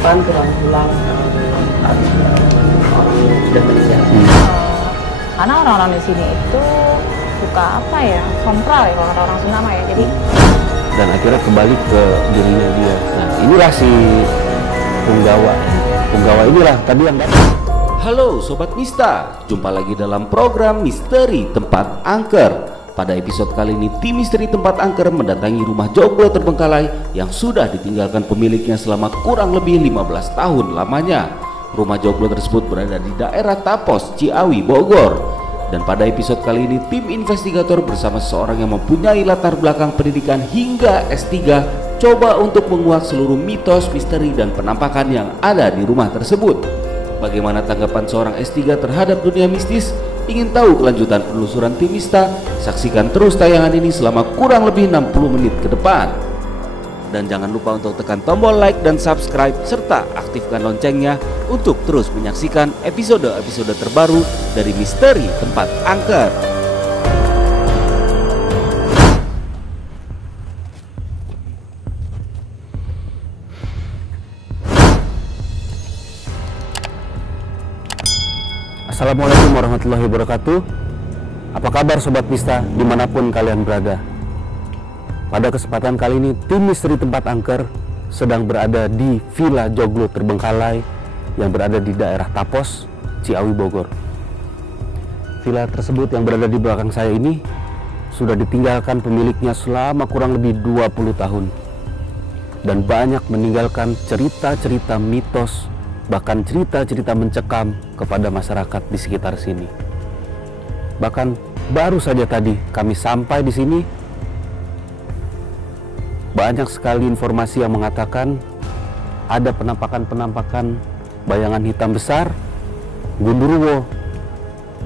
depan pulang habis orang sudah meninggal. Karena orang-orang di sini itu suka apa ya, sompral ya kalau kata orang Sunda ya. Jadi dan akhirnya kembali ke dirinya dia. Nah, inilah si Punggawa. Punggawa inilah tadi yang datang. Halo Sobat Mista, jumpa lagi dalam program Misteri Tempat Angker. Pada episode kali ini, tim Misteri Tempat Angker mendatangi rumah joglo terbengkalai yang sudah ditinggalkan pemiliknya selama kurang lebih 15 tahun lamanya. Rumah joglo tersebut berada di daerah Tapos, Ciawi, Bogor. Dan pada episode kali ini, tim investigator bersama seseorang yang mempunyai latar belakang pendidikan hingga S3 coba untuk menguak seluruh mitos, misteri, dan penampakan yang ada di rumah tersebut. Bagaimana tanggapan seorang S3 terhadap dunia mistis? Ingin tahu kelanjutan penelusuran tim Mista? Saksikan terus tayangan ini selama kurang lebih 60 menit ke depan. Dan jangan lupa untuk tekan tombol like dan subscribe serta aktifkan loncengnya untuk terus menyaksikan episode-episode terbaru dari Misteri Tempat Angker. Assalamualaikum warahmatullahi wabarakatuh. Apa kabar Sobat Mista dimanapun kalian berada? Pada kesempatan kali ini, tim Misteri Tempat Angker sedang berada di Villa Joglo Terbengkalai yang berada di daerah Tapos, Ciawi, Bogor. Villa tersebut yang berada di belakang saya ini sudah ditinggalkan pemiliknya selama kurang lebih 20 tahun dan banyak meninggalkan cerita-cerita mitos, bahkan cerita-cerita mencekam kepada masyarakat di sekitar sini. Bahkan baru saja tadi kami sampai di sini, banyak sekali informasi yang mengatakan ada penampakan-penampakan bayangan hitam besar, gundurwo,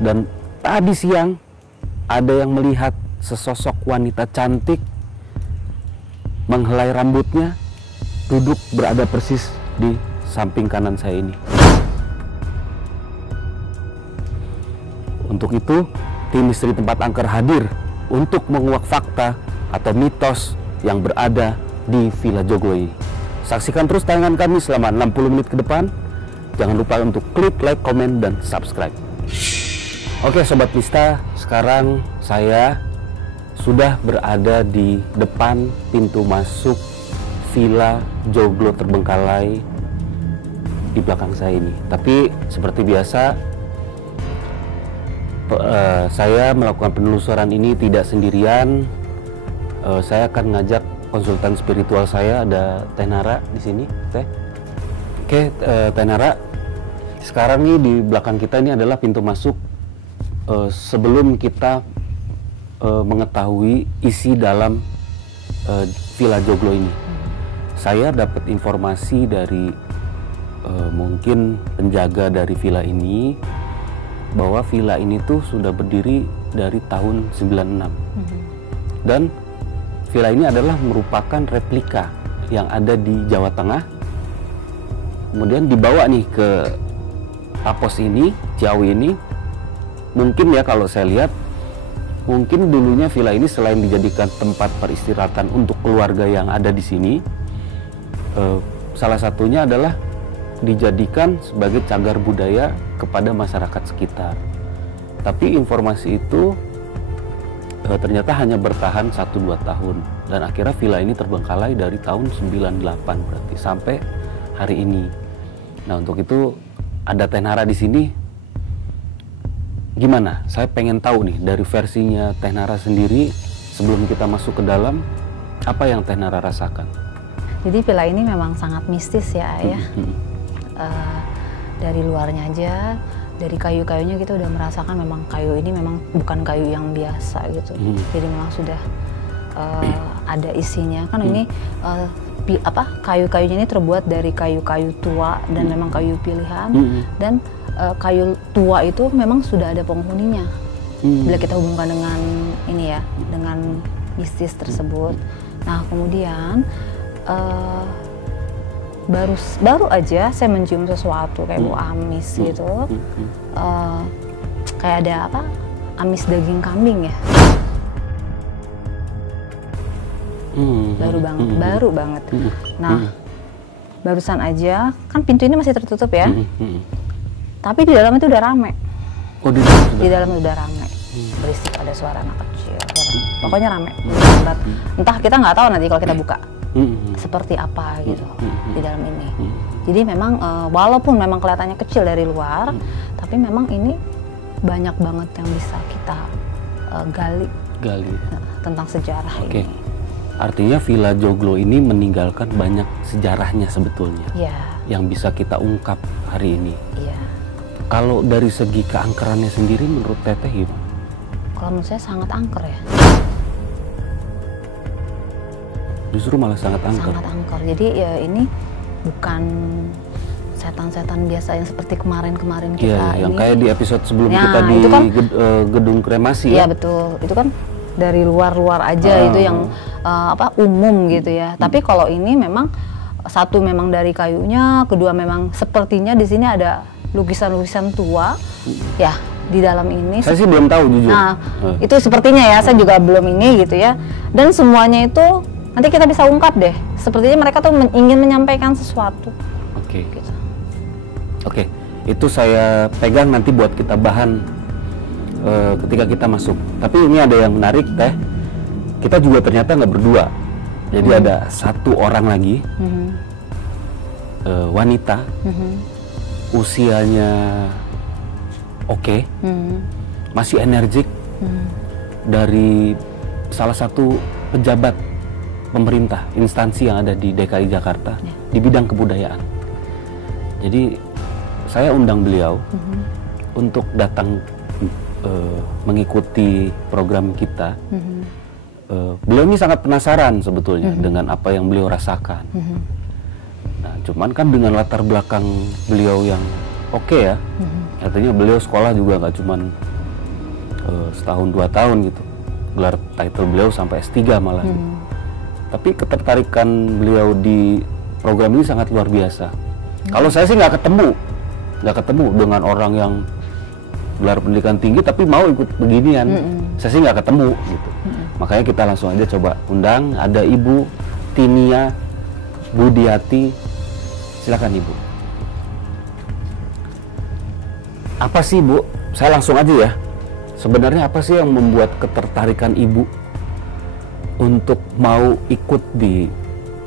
dan tadi siang ada yang melihat sesosok wanita cantik menghelai rambutnya duduk berada persis di samping kanan saya ini. Untuk itu, tim Misteri Tempat Angker hadir untuk menguak fakta atau mitos yang berada di Villa Joglo ini. Saksikan terus tayangan kami selama 60 menit ke depan. Jangan lupa untuk klik like, komen, dan subscribe. Oke Sobat Mista, sekarang saya sudah berada di depan pintu masuk Villa Joglo Terbengkalai di belakang saya ini. Tapi seperti biasa, saya melakukan penelusuran ini tidak sendirian. Saya akan ngajak konsultan spiritual saya, ada Teh Nara di sini, Teh. Oke, Teh Nara. Sekarang nih di belakang kita ini adalah pintu masuk. Sebelum kita mengetahui isi dalam Villa Joglo ini, saya dapat informasi dari mungkin penjaga dari villa ini bahwa villa ini tuh sudah berdiri dari tahun 96. Dan villa ini adalah merupakan replika yang ada di Jawa Tengah. Kemudian dibawa nih ke Tapos ini, Ciawi ini. Mungkin ya kalau saya lihat, mungkin dulunya villa ini selain dijadikan tempat peristirahatan untuk keluarga yang ada di sini, salah satunya adalah dijadikan sebagai cagar budaya kepada masyarakat sekitar. Tapi informasi itu ternyata hanya bertahan 1-2 tahun, dan akhirnya villa ini terbengkalai dari tahun 98 berarti sampai hari ini. Nah, untuk itu ada Teh Nara di sini. Gimana? Saya pengen tahu nih dari versinya Teh Nara sendiri sebelum kita masuk ke dalam, apa yang Teh Nara rasakan? jadi villa ini memang sangat mistis ya, Ayah. Dari luarnya aja, dari kayu-kayunya kita udah merasakan memang kayu ini memang bukan kayu yang biasa gitu. Jadi memang sudah ada isinya. Kan ini kayu-kayunya ini terbuat dari kayu-kayu tua dan memang kayu pilihan. Dan kayu tua itu memang sudah ada penghuninya. Bila kita hubungkan dengan ini ya, dengan mistis tersebut. Nah kemudian baru aja saya mencium sesuatu kayak bau amis gitu, kayak ada apa, amis daging kambing ya. Baru banget. Nah barusan aja kan pintu ini masih tertutup ya. Tapi di dalam itu udah rame. Oh, di dalam udah rame. Berisik, ada suara anak kecil. Pokoknya rame. Entah kita nggak tahu nanti kalau kita buka seperti apa gitu di dalam ini. Jadi memang walaupun memang kelihatannya kecil dari luar, tapi memang ini banyak banget yang bisa kita gali tentang sejarah ini. Artinya Villa Joglo ini meninggalkan banyak sejarahnya sebetulnya, yang bisa kita ungkap hari ini. Kalau dari segi keangkerannya sendiri, menurut Teteh gimana? Kalau menurut saya sangat angker ya. Justru malah sangat angker. Sangat angker. Jadi ya ini bukan setan-setan biasa yang seperti kemarin-kemarin kita yang ini. Kayak di episode sebelum kita di kan, gedung kremasi ya. Iya betul. Itu kan dari luar-luar aja itu yang umum gitu ya. Tapi kalau ini memang satu memang dari kayunya, kedua memang sepertinya di sini ada lukisan-lukisan tua ya di dalam ini. Saya sih belum tahu jujur. Nah, itu sepertinya ya, saya juga belum ini gitu ya. Dan semuanya itu nanti kita bisa ungkap deh. Sepertinya mereka tuh ingin menyampaikan sesuatu. Gitu. Oke, itu saya pegang nanti buat kita bahan ketika kita masuk. Tapi ini ada yang menarik Teh. Kita juga ternyata nggak berdua. Jadi ada satu orang lagi, wanita, usianya masih energik, dari salah satu pejabat pemerintah instansi yang ada di DKI Jakarta di bidang kebudayaan. Jadi saya undang beliau untuk datang mengikuti program kita. Beliau ini sangat penasaran sebetulnya dengan apa yang beliau rasakan. Nah, cuman kan dengan latar belakang beliau yang ya, artinya beliau sekolah juga nggak cuman setahun 2 tahun gitu, gelar title beliau sampai S3 malah. Tapi ketertarikan beliau di program ini sangat luar biasa. Kalau saya sih nggak ketemu dengan orang yang gelar pendidikan tinggi tapi mau ikut beginian. Saya sih nggak ketemu gitu. Makanya kita langsung aja coba undang. Ada Ibu Tinia Budiati. Silakan Ibu. Apa sih Bu? Saya langsung aja ya. Sebenarnya apa sih yang membuat ketertarikan Ibu untuk mau ikut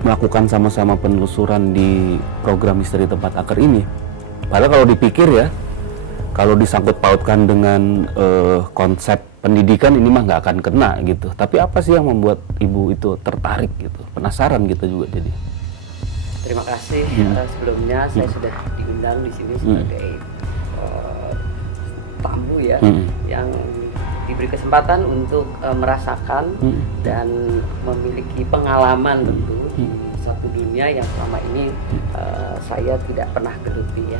melakukan sama-sama penelusuran di program Misteri Tempat Angker ini? Padahal kalau dipikir ya, kalau disangkut pautkan dengan konsep pendidikan ini mah nggak akan kena gitu. Tapi apa sih yang membuat Ibu itu tertarik gitu? Penasaran gitu juga jadi. Terima kasih sebelumnya saya sudah diundang di sini sebagai tamu ya, yang diberi kesempatan untuk merasakan dan memiliki pengalaman tentu di satu dunia yang selama ini saya tidak pernah geluti ya.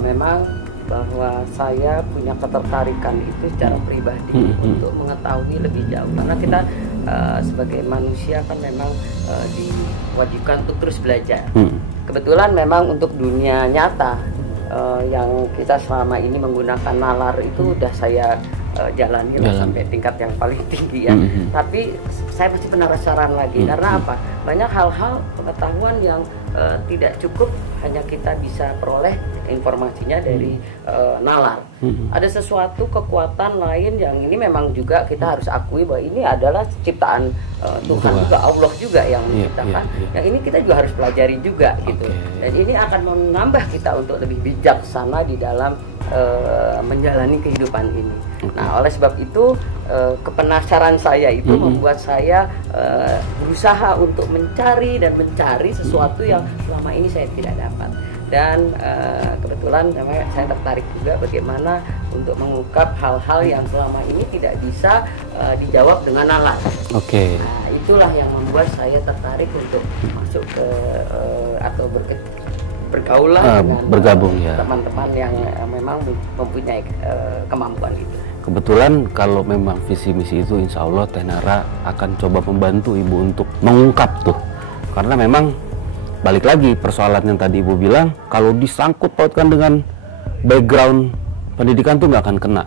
Memang bahwa saya punya ketertarikan itu secara pribadi untuk mengetahui lebih jauh, karena kita sebagai manusia kan memang diwajibkan untuk terus belajar. Kebetulan memang untuk dunia nyata yang kita selama ini menggunakan nalar itu udah saya jalani sampai tingkat yang paling tinggi ya. Tapi saya masih penasaran lagi karena apa? Banyak hal-hal pengetahuan yang tidak cukup hanya kita bisa peroleh informasinya dari nalar. Ada sesuatu kekuatan lain yang ini memang juga kita harus akui bahwa ini adalah ciptaan Tuhan juga, Allah juga yang menciptakan. Yang ini kita juga harus pelajari juga gitu. Dan ini akan menambah kita untuk lebih bijaksana di dalam menjalani kehidupan ini. Nah, oleh sebab itu kepenasaran saya itu membuat saya berusaha untuk mencari sesuatu yang selama ini saya tidak dapat. Dan kebetulan saya tertarik juga bagaimana untuk mengungkap hal-hal yang selama ini tidak bisa dijawab dengan nalar. Nah, itulah yang membuat saya tertarik untuk masuk ke atau bergaul dengan bergabung ya teman-teman yang memang mempunyai kemampuan itu. Kebetulan kalau memang visi misi itu, insya Allah Teh Nara akan coba membantu Ibu untuk mengungkap tuh. Karena memang balik lagi persoalan yang tadi Ibu bilang, kalau disangkut pautkan dengan background pendidikan tuh nggak akan kena.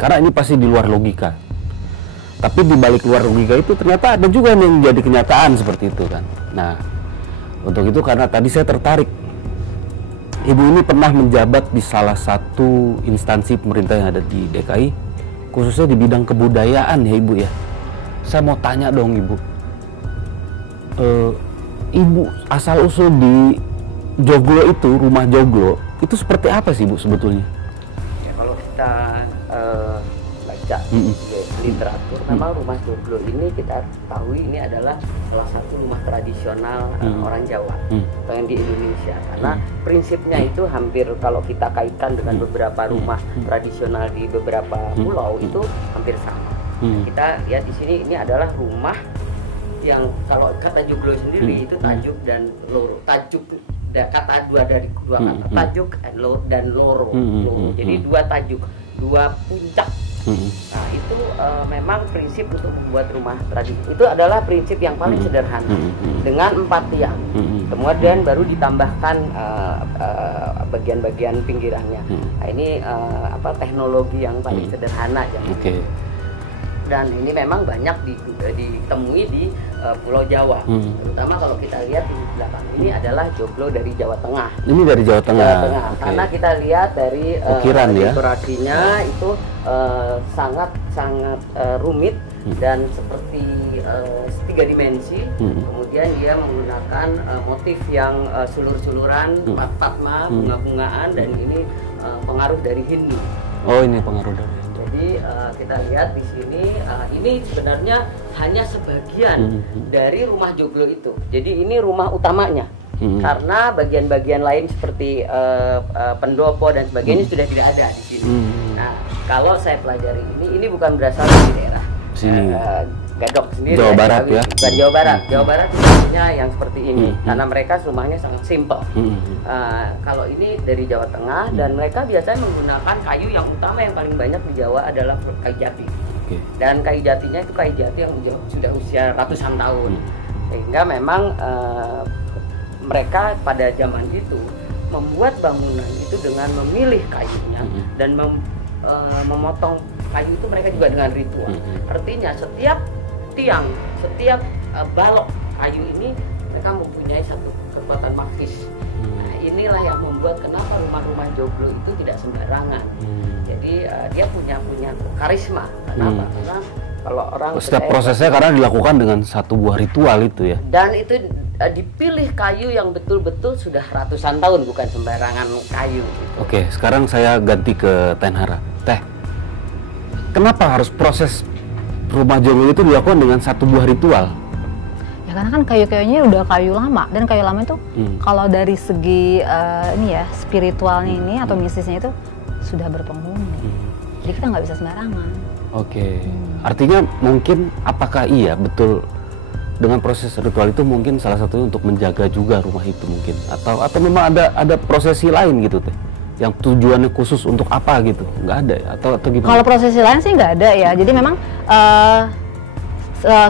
Karena ini pasti di luar logika. Tapi di balik luar logika itu ternyata ada juga yang menjadi kenyataan seperti itu kan. Nah, Untuk itu karena tadi saya tertarik, Ibu ini pernah menjabat di salah satu instansi pemerintah yang ada di DKI, khususnya di bidang kebudayaan ya Ibu ya. Saya mau tanya dong Ibu, Ibu asal usul di Joglo itu, rumah Joglo itu seperti apa sih Bu sebetulnya? Ya, kalau kita baca literatur, memang rumah Joglo ini kita tahu ini adalah salah satu rumah tradisional orang Jawa atau yang di Indonesia, karena prinsipnya itu hampir kalau kita kaitkan dengan beberapa rumah tradisional di beberapa pulau itu hampir sama. Kita lihat di sini ini adalah rumah yang kalau kata Joglo sendiri itu tajuk dan loro. Tajuk kata dua dari dua kata, tajuk dan loro. Jadi dua tajuk, dua puncak. Nah itu memang prinsip untuk membuat rumah tradisi itu adalah prinsip yang paling sederhana dengan 4 tiang. Kemudian baru ditambahkan bagian-bagian pinggirannya. Nah ini teknologi yang paling sederhana ya. Dan ini memang banyak ditemui di Pulau Jawa, terutama kalau kita lihat di belakang ini adalah Joglo dari Jawa Tengah. Ini dari Jawa Tengah. Karena kita lihat dari dekorasinya itu sangat rumit dan seperti 3 dimensi. Kemudian dia menggunakan motif yang sulur-suluran, patma, bunga-bungaan, dan ini pengaruh dari Hindu. Oh, ini pengaruh dari Hindu. Jadi kita lihat di sini ini sebenarnya hanya sebagian dari rumah Joglo itu. Jadi ini rumah utamanya, karena bagian-bagian lain seperti pendopo dan sebagainya sudah tidak ada di sini. Nah, kalau saya pelajari ini bukan berasal dari daerah sini. Gadok sendiri, Jawa Barat ya? Bukan Jawa Barat. Jawa Barat sebenarnya yang seperti ini, karena mereka rumahnya sangat simpel. Kalau ini dari Jawa Tengah, dan mereka biasanya menggunakan kayu yang utama yang paling banyak di Jawa adalah kayu jati. Dan kayu jatinya itu kayu jati yang sudah usia ratusan tahun. Sehingga memang mereka pada zaman itu membuat bangunan itu dengan memilih kayunya dan memotong kayu itu mereka juga dengan ritual. Artinya setiap tiang, setiap balok kayu ini mereka mempunyai satu kekuatan magis. Nah, inilah yang membuat kenapa rumah-rumah Joglo itu tidak sembarangan. Jadi dia punya karisma. Kenapa? Karena kalau orang setiap prosesnya karena dilakukan dengan satu buah ritual itu ya. Dan itu dipilih kayu yang betul-betul sudah ratusan tahun, bukan sembarangan kayu. Gitu. Oke, sekarang saya ganti ke Tenhara. Teh, kenapa harus proses rumah Joglo itu dilakukan dengan satu buah ritual? Ya karena kan kayu-kayunya udah kayu lama, dan kayu lama itu kalau dari segi spiritualnya ini atau mistisnya itu sudah berpenghuni. Jadi kita nggak bisa sembarangan. Oke. Artinya mungkin apakah iya betul dengan proses ritual itu mungkin salah satunya untuk menjaga juga rumah itu mungkin, atau memang ada prosesi lain gitu Teh? Yang tujuannya khusus untuk apa gitu, nggak ada ya? Atau gimana? Kalau prosesi lain sih nggak ada ya, jadi memang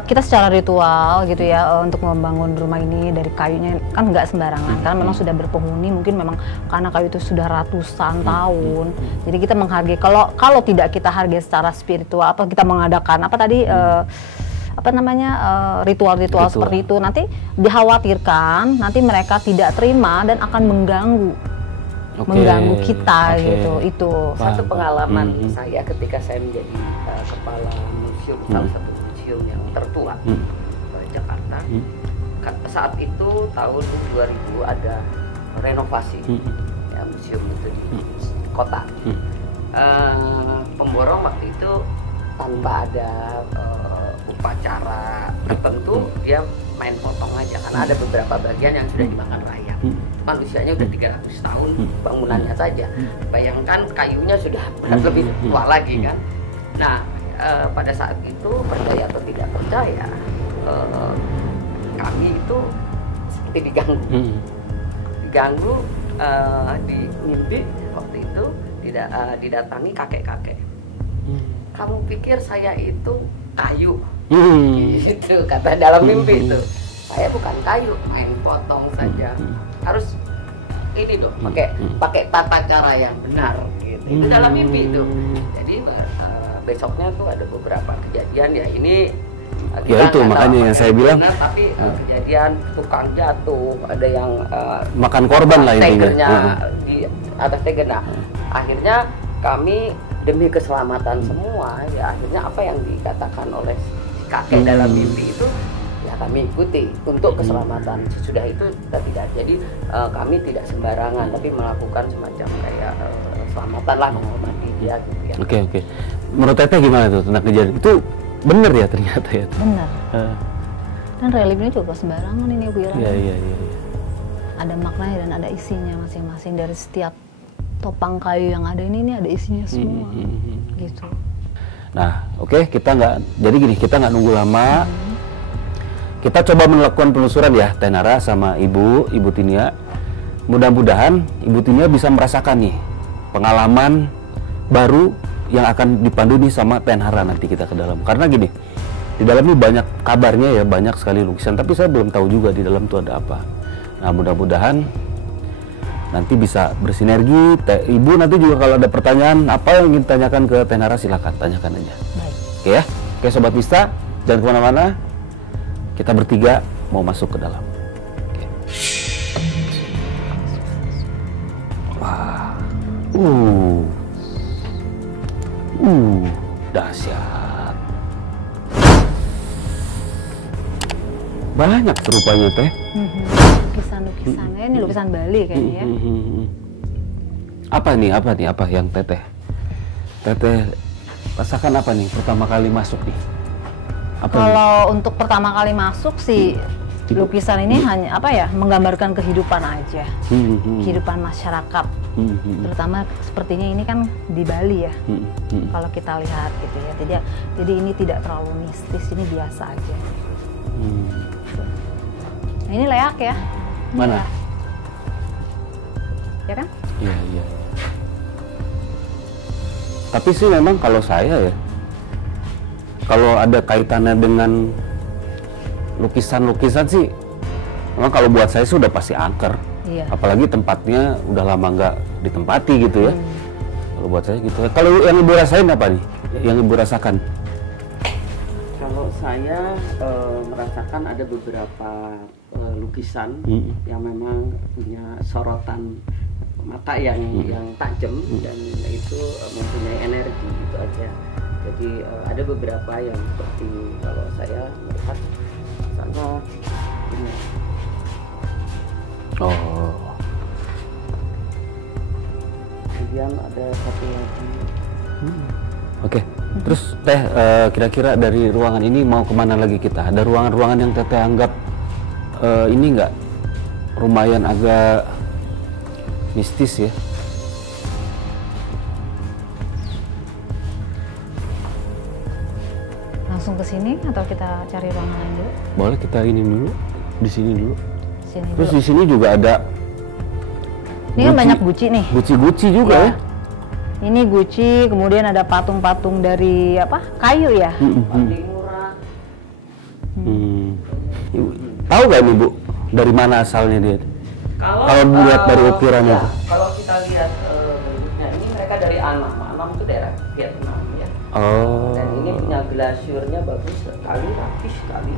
kita secara ritual gitu ya untuk membangun rumah ini dari kayunya kan nggak sembarangan, karena memang sudah berpenghuni, mungkin memang karena kayu itu sudah ratusan tahun, jadi kita menghargai. Kalau tidak kita hargai secara spiritual atau kita mengadakan ritual-ritual seperti itu, nanti dikhawatirkan nanti mereka tidak terima dan akan mengganggu kita gitu. Itu satu pengalaman saya ketika saya menjadi kepala museum, salah satu museum yang tertua di Jakarta. Saat itu tahun 2000 ada renovasi ya, museum itu di kota. Pemborong waktu itu tanpa ada upacara tertentu, dia main potong aja, karena ada beberapa bagian yang sudah dimakan rayap. Cuman usianya udah 300 tahun bangunannya saja. Bayangkan kayunya sudah lebih tua lagi kan. Nah, pada saat itu percaya atau tidak percaya, kami itu seperti diganggu di mimpi waktu itu, didatangi kakek-kakek. Kamu pikir saya itu kayu? Gitu kata dalam mimpi itu. Saya bukan kayu, main potong saja. Harus ini dong, pakai tata cara yang benar gitu. Itu dalam mimpi itu. Jadi besoknya tuh ada beberapa kejadian ya, ini Ya itu makanya yang saya bilang. Tapi kejadian tukang jatuh, ada yang makan korban lah intinya. Di atas tega. Nah, akhirnya kami demi keselamatan semua, ya akhirnya apa yang dikatakan oleh kakek dalam mimpi itu ya kami ikuti untuk keselamatan. Sesudah itu kita tidak, jadi kami tidak sembarangan tapi melakukan semacam kayak selamatan lah, menghormati dia gitu ya. Oke. Menurut Teteh gimana tuh tentang kejadian itu? Bener ya ternyata ya? Bener. Dan relief ini juga sembarangan ini Bu Ira. Iya. Ada maknanya dan ada isinya masing-masing. Dari setiap topang kayu yang ada ini ada isinya semua. Gitu. Nah, oke, kita nggak nunggu lama. Kita coba melakukan penelusuran ya, Teh Nara sama Ibu Tinia. Mudah-mudahan Ibu Tinia bisa merasakan nih pengalaman baru yang akan dipandu nih sama Teh Nara nanti kita ke dalam. Karena gini, di dalam ini banyak kabarnya ya, banyak sekali lukisan, tapi saya belum tahu juga di dalam itu ada apa. Nah, mudah-mudahan nanti bisa bersinergi. Ibu nanti juga kalau ada pertanyaan apa yang ingin tanyakan ke Teh Nara, silakan tanyakan aja. Baik. Oke ya, oke Sobat Mista, jangan kemana-mana. Kita bertiga mau masuk ke dalam. Oke. Wah, dahsyat. Banyak rupanya Teh. Lukisan-lukisannya ini lukisan Bali kayaknya ya. Apa yang Teteh rasakan apa nih pertama kali masuk nih? Kalau untuk pertama kali masuk sih lukisan ini hanya menggambarkan kehidupan aja, kehidupan masyarakat, terutama sepertinya ini kan di Bali ya. Kalau kita lihat gitu ya, jadi ini tidak terlalu mistis, ini biasa aja. Nah, ini leak ya. Mana? Ya kan? Iya. Tapi sih memang kalau saya ya, kalau ada kaitannya dengan lukisan sih, memang kalau buat saya sudah pasti angker. Iya. Apalagi tempatnya udah lama nggak ditempati gitu ya. Kalau buat saya gitu. Kalau yang Ibu rasain apa nih? Yang Ibu rasakan? Kalau saya merasakan ada beberapa lukisan yang memang punya sorotan mata yang tajam dan itu mempunyai energi itu aja. Jadi ada beberapa yang seperti kalau saya melihat sana ini. Kemudian ada satu lagi. Oke. Terus Teh, kira-kira dari ruangan ini mau kemana lagi kita? Ada ruangan-ruangan yang Teteh anggap ini nggak lumayan agak mistis ya? Langsung ke sini atau kita cari ruangan lain dulu? Boleh, kita ini dulu, di sini dulu. Sini Terus dulu. di sini juga ada. Ini kan banyak guci nih. Guci-guci juga ya? Ini guci, kemudian ada patung-patung dari kayu ya? Paling murah. Tahu nggak nih Bu, dari mana asalnya dia? Kalau dilihat dari ukirannya. Ya, kalau kita lihat bentuknya ini mereka dari Annam itu daerah Vietnam ya. Dan ini punya glasiurnya bagus sekali, rapih sekali.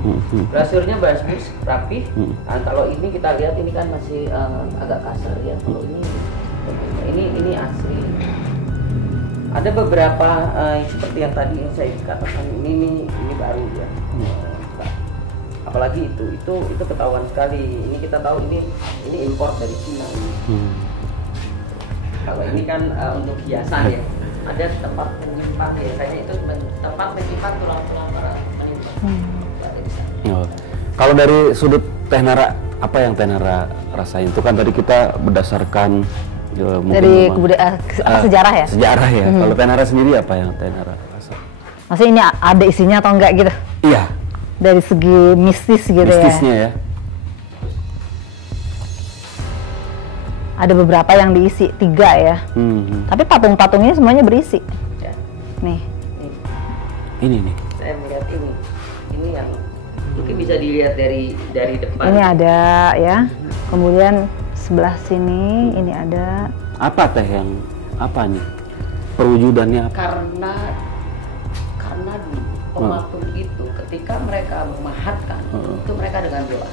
Glasiurnya bagus, rapih. Nah, kalau ini kita lihat ini kan masih agak kasar ya. Kalau ini asli. Ada beberapa seperti yang tadi yang saya katakan ini baru ya. Apalagi itu ketahuan sekali. Ini kita tahu ini impor dari Cina. Kalau ini kan untuk hiasan ya. Ada tempat menyimpan, biasanya itu tempat menyimpan tulang-tulang para penyimpan. Kalau dari sudut Teh Nara, apa yang Teh Nara rasain? Itu kan tadi kita berdasarkan dari kebudayaan sejarah ya. Sejarah ya. Kalau Teh Nara sendiri apa yang Teh Nara rasa? Maksudnya ini ada isinya atau enggak gitu? Iya. Dari segi mistis gitu Mistisnya ya. Ada beberapa yang diisi, 3 ya. Tapi patung-patungnya semuanya berisi. Ya. Nih. Ini nih. Saya melihat ini yang mungkin bisa dilihat dari depan. Ini ada ya. Kemudian sebelah sini ini ada. Apa Teh yang apa nih? Perwujudannya apa? Karena dulu pematung itu ketika mereka memahatkan itu mereka dengan doa.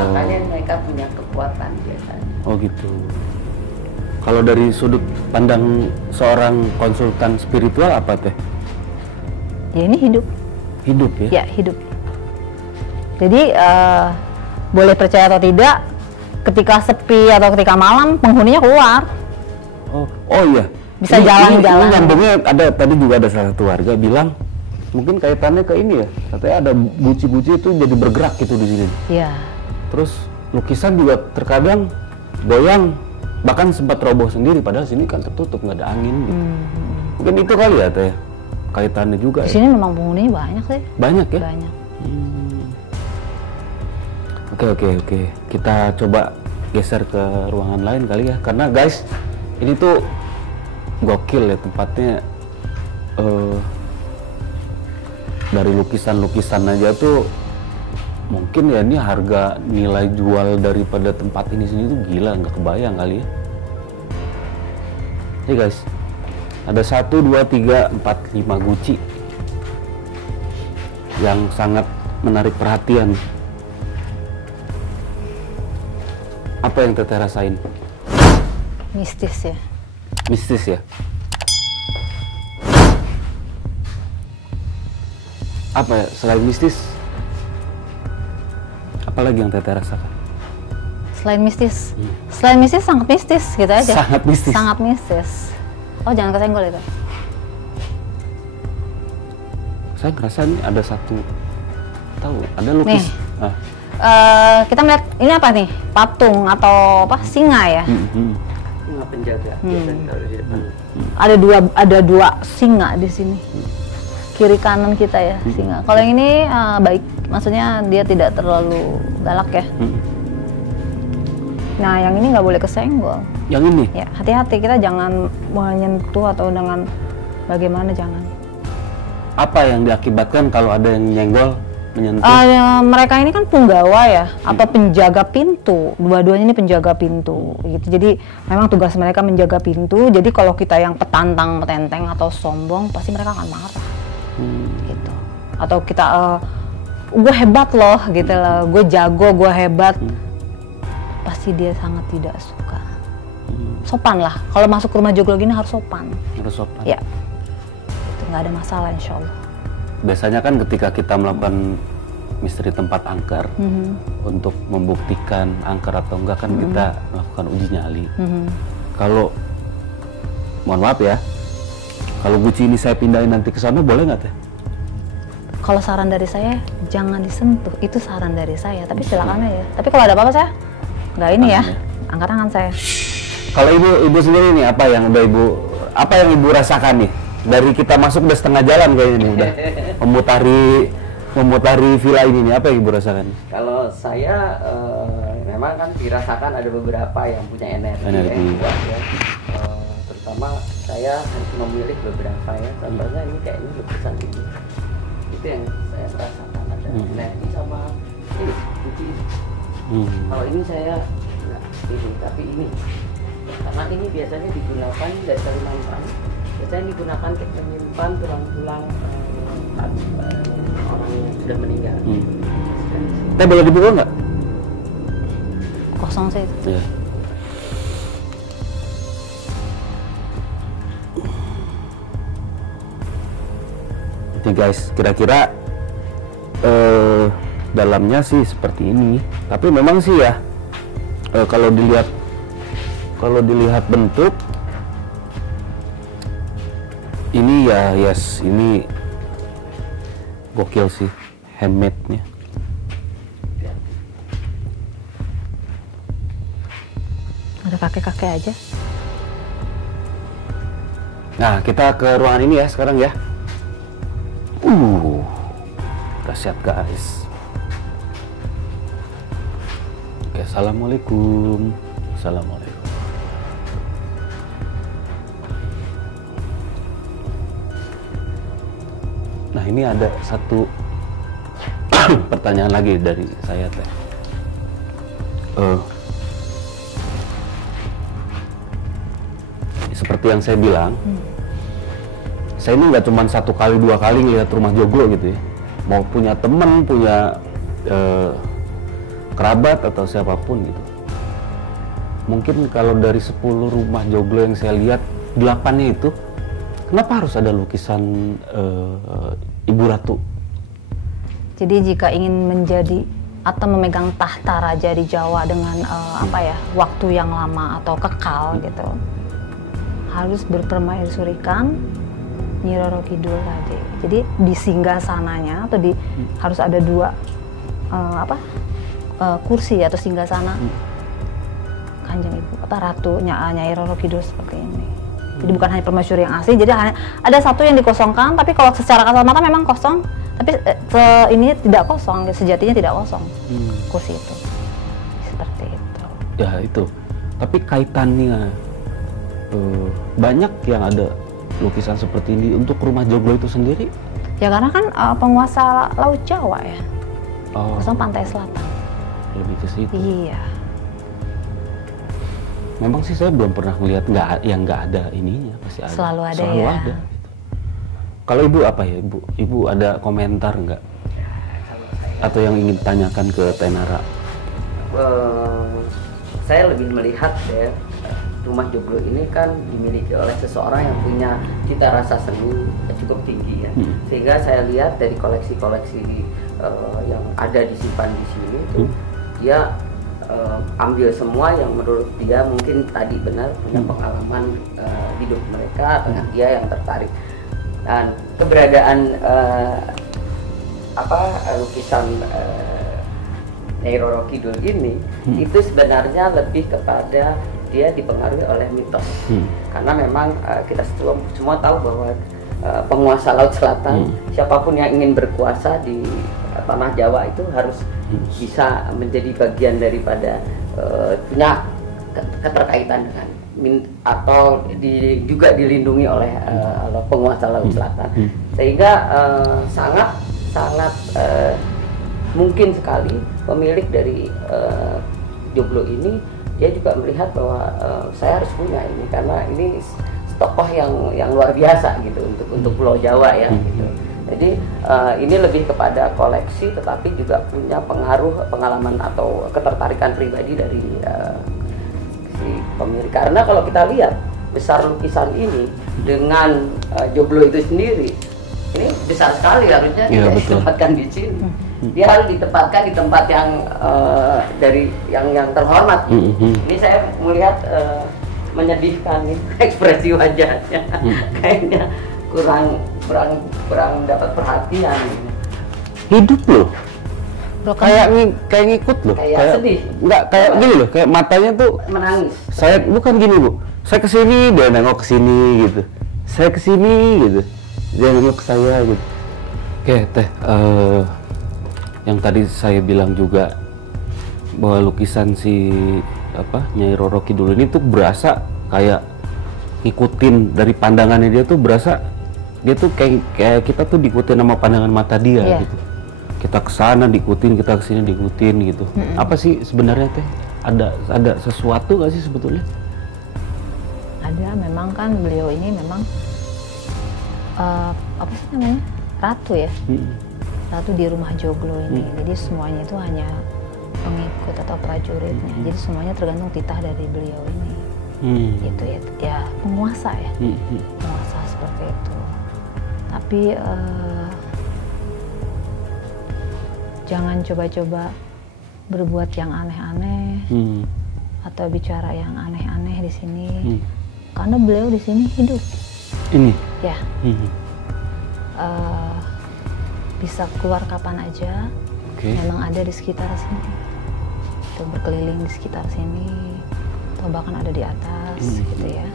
Makanya mereka punya kekuatan biasanya. Oh gitu. Kalau dari sudut pandang seorang konsultan spiritual apa teh? Ya ini hidup. Hidup ya? Ya hidup. Jadi boleh percaya atau tidak, ketika sepi atau ketika malam penghuninya keluar. Oh iya. Bisa jalan-jalan. Ini nyambungnya ada tadi juga ada salah satu warga bilang mungkin kaitannya ke ini ya. Katanya ada buci-buci itu jadi bergerak gitu di sini. Iya. Terus lukisan juga terkadang goyang, bahkan sempat roboh sendiri padahal sini kan tertutup nggak ada angin gitu. Mungkin itu kali ya teh kaitannya juga. Di sini memang penghuninya banyak sih. Banyak ya? Banyak. Oke. Kita coba geser ke ruangan lain kali ya. Karena guys, ini tuh gokil ya tempatnya. Dari lukisan-lukisan aja tuh mungkin ya ini harga nilai jual daripada tempat ini sini tuh gila, nggak kebayang kali ya. Nih guys, ada 1, 2, 3, 4, 5 guci yang sangat menarik perhatian. Apa yang Teteh rasain? Mistis ya. Mistis ya? Apa ya, selain mistis? Apalagi yang Teteh rasakan? Selain mistis? Selain mistis sangat mistis gitu aja. Sangat mistis? Sangat mistis. Oh jangan kesenggol itu. Saya ngerasa ini ada satu, tahu, ada lukis. Nih. Kita melihat ini apa nih? Patung atau apa? Singa ya? Singa penjaga biasanya kalau di depan. Ada dua singa di sini. Kiri kanan kita ya singa. Kalau yang ini baik, maksudnya dia tidak terlalu galak ya. Nah yang ini nggak boleh kesenggol. Yang ini? Ya hati-hati, kita jangan menyentuh atau dengan bagaimana, jangan. Apa yang diakibatkan kalau ada yang nyenggol, menyentuh? Mereka ini kan punggawa ya, atau penjaga pintu. Dua-duanya ini penjaga pintu gitu. Jadi memang tugas mereka menjaga pintu. Jadi kalau kita yang petantang, petenteng atau sombong, pasti mereka akan marah. Gitu. Atau kita gue hebat loh gitu loh, gue jago, gue hebat, pasti dia sangat tidak suka. Sopan lah, kalau masuk ke rumah joglo gini harus sopan. Harus sopan. Ya, itu nggak ada masalah insya Allah. Biasanya kan ketika kita melakukan misteri tempat angker, untuk membuktikan angker atau enggak kan kita melakukan uji nyali. Kalau mohon maaf ya, kalau guci ini saya pindahin nanti ke sana boleh nggak teh? Kalau saran dari saya jangan disentuh, itu saran dari saya. Tapi silakan aja. Tapi kalau ada apa-apa saya nggak ini ya, angkat tangan saya. Kalau ibu sendiri nih apa yang ibu rasakan nih? Dari kita masuk udah setengah jalan kayaknya nih, udah memutari villa ini nih, apa yang ibu rasakan? Kalau saya memang kan dirasakan ada beberapa yang punya energi. Yang kuat ya. Terutama saya memilih beberapa ya, contohnya ini kayaknya lukisan ini. Itu yang saya rasakan ada energi sama ini guci. Kalau ini saya nggak ini, tapi ini karena ini biasanya digunakan dari Kalimantan. Biasanya digunakan untuk menyimpan tulang-tulang orang yang sudah meninggal. Teh boleh dibuka nggak? Kosong sih itu. Iya. Nih guys, kira-kira dalamnya sih seperti ini. Tapi memang sih ya, kalau dilihat bentuk ini ya, ini gokil sih, handmade-nya. Ada kakek-kakek aja. Nah, kita ke ruangan ini ya sekarang ya. Dahsyat guys. Oke, assalamualaikum. Assalamualaikum. Nah, ini ada satu pertanyaan lagi dari saya teh. Seperti yang saya bilang, saya ini nggak cuma 1 kali 2 kali ngelihat rumah joglo gitu ya, mau punya teman, punya kerabat atau siapapun gitu. Mungkin kalau dari 10 rumah joglo yang saya lihat, 8-nya itu kenapa harus ada lukisan Ibu Ratu? Jadi jika ingin menjadi atau memegang tahta raja di Jawa dengan waktu yang lama atau kekal gitu, harus berpermaisuri kan Nyi Roro Kidul tadi. Jadi di singgasananya atau harus ada 2 kursi atau singgasana Kanjeng Ibu Ratu Nyai Roro Kidul seperti ini. Jadi bukan hanya permaisuri yang asli, jadi hanya ada 1 yang dikosongkan, tapi kalau secara kasat mata memang kosong, tapi ini tidak kosong, sejatinya tidak kosong kursi itu. Seperti itu. Ya itu. Tapi kaitannya banyak yang ada lukisan seperti ini untuk rumah joglo itu sendiri? Ya karena kan penguasa Laut Jawa ya. Kosong pantai selatan. Lebih ke situ. Iya. Memang sih saya belum pernah melihat yang nggak ada ininya, pasti ada. Selalu ada. Gitu. Kalau Ibu apa ya, Ibu? Ibu ada komentar nggak? Atau yang ingin tanyakan ke Tenara? Saya lebih melihat ya, rumah joglo ini kan dimiliki oleh seseorang yang punya cita rasa seni cukup tinggi ya. Sehingga saya lihat dari koleksi-koleksi yang ada disimpan di sini itu dia ambil semua yang menurut dia mungkin tadi benar punya pengalaman hidup mereka atau dia yang tertarik. Dan keberadaan lukisan Nyai Roro Kidul ini itu sebenarnya lebih kepada dia dipengaruhi oleh mitos. Karena memang kita semua tahu bahwa penguasa Laut Selatan, siapapun yang ingin berkuasa di tanah Jawa itu harus bisa menjadi bagian daripada punya keterkaitan dengan atau juga dilindungi oleh penguasa Laut Selatan. Sehingga sangat mungkin sekali pemilik dari joglo ini dia juga melihat bahwa saya harus punya ini karena ini tokoh yang luar biasa gitu untuk Pulau Jawa ya gitu. Jadi ini lebih kepada koleksi tetapi juga punya pengalaman atau ketertarikan pribadi dari si pemilik. Karena kalau kita lihat besar lukisan ini dengan joglo itu sendiri, ini besar sekali harusnya tidak ditempatkan di sini. Dia harus ditempatkan di tempat yang dari yang terhormat. Ini saya melihat menyedihkan nih ekspresi wajahnya, kayaknya kurang dapat perhatian. Hidup loh, kayak ngikut loh, kayak sedih. Enggak kayak gini loh, kayak matanya tuh menangis. Saya bukan gini Bu, saya kesini dia nengok kesini gitu, saya kesini gitu, dia nengok ke saya gitu. Oke Teh, yang tadi saya bilang juga bahwa lukisan si Nyai Roro Kidul ini tuh berasa kayak ngikutin dari pandangannya dia tuh berasa dia tuh kayak kita tuh diikutin sama pandangan mata dia gitu. Kita kesana diikutin, kita kesini diikutin gitu. Apa sih sebenarnya Teh? Ada sesuatu nggak sih sebetulnya? Ada, memang kan beliau ini memang apa sih namanya? Ratu ya. Ratu di rumah joglo ini. Jadi semuanya itu hanya pengikut atau prajuritnya. Jadi semuanya tergantung titah dari beliau ini. Gitu ya, penguasa ya. Penguasa seperti itu. Tapi jangan coba-coba berbuat yang aneh-aneh atau bicara yang aneh-aneh di sini. Karena beliau di sini hidup. Ini? Ya. Bisa keluar kapan aja. Memang ada di sekitar sini. Atau berkeliling di sekitar sini. Atau bahkan ada di atas gitu ya.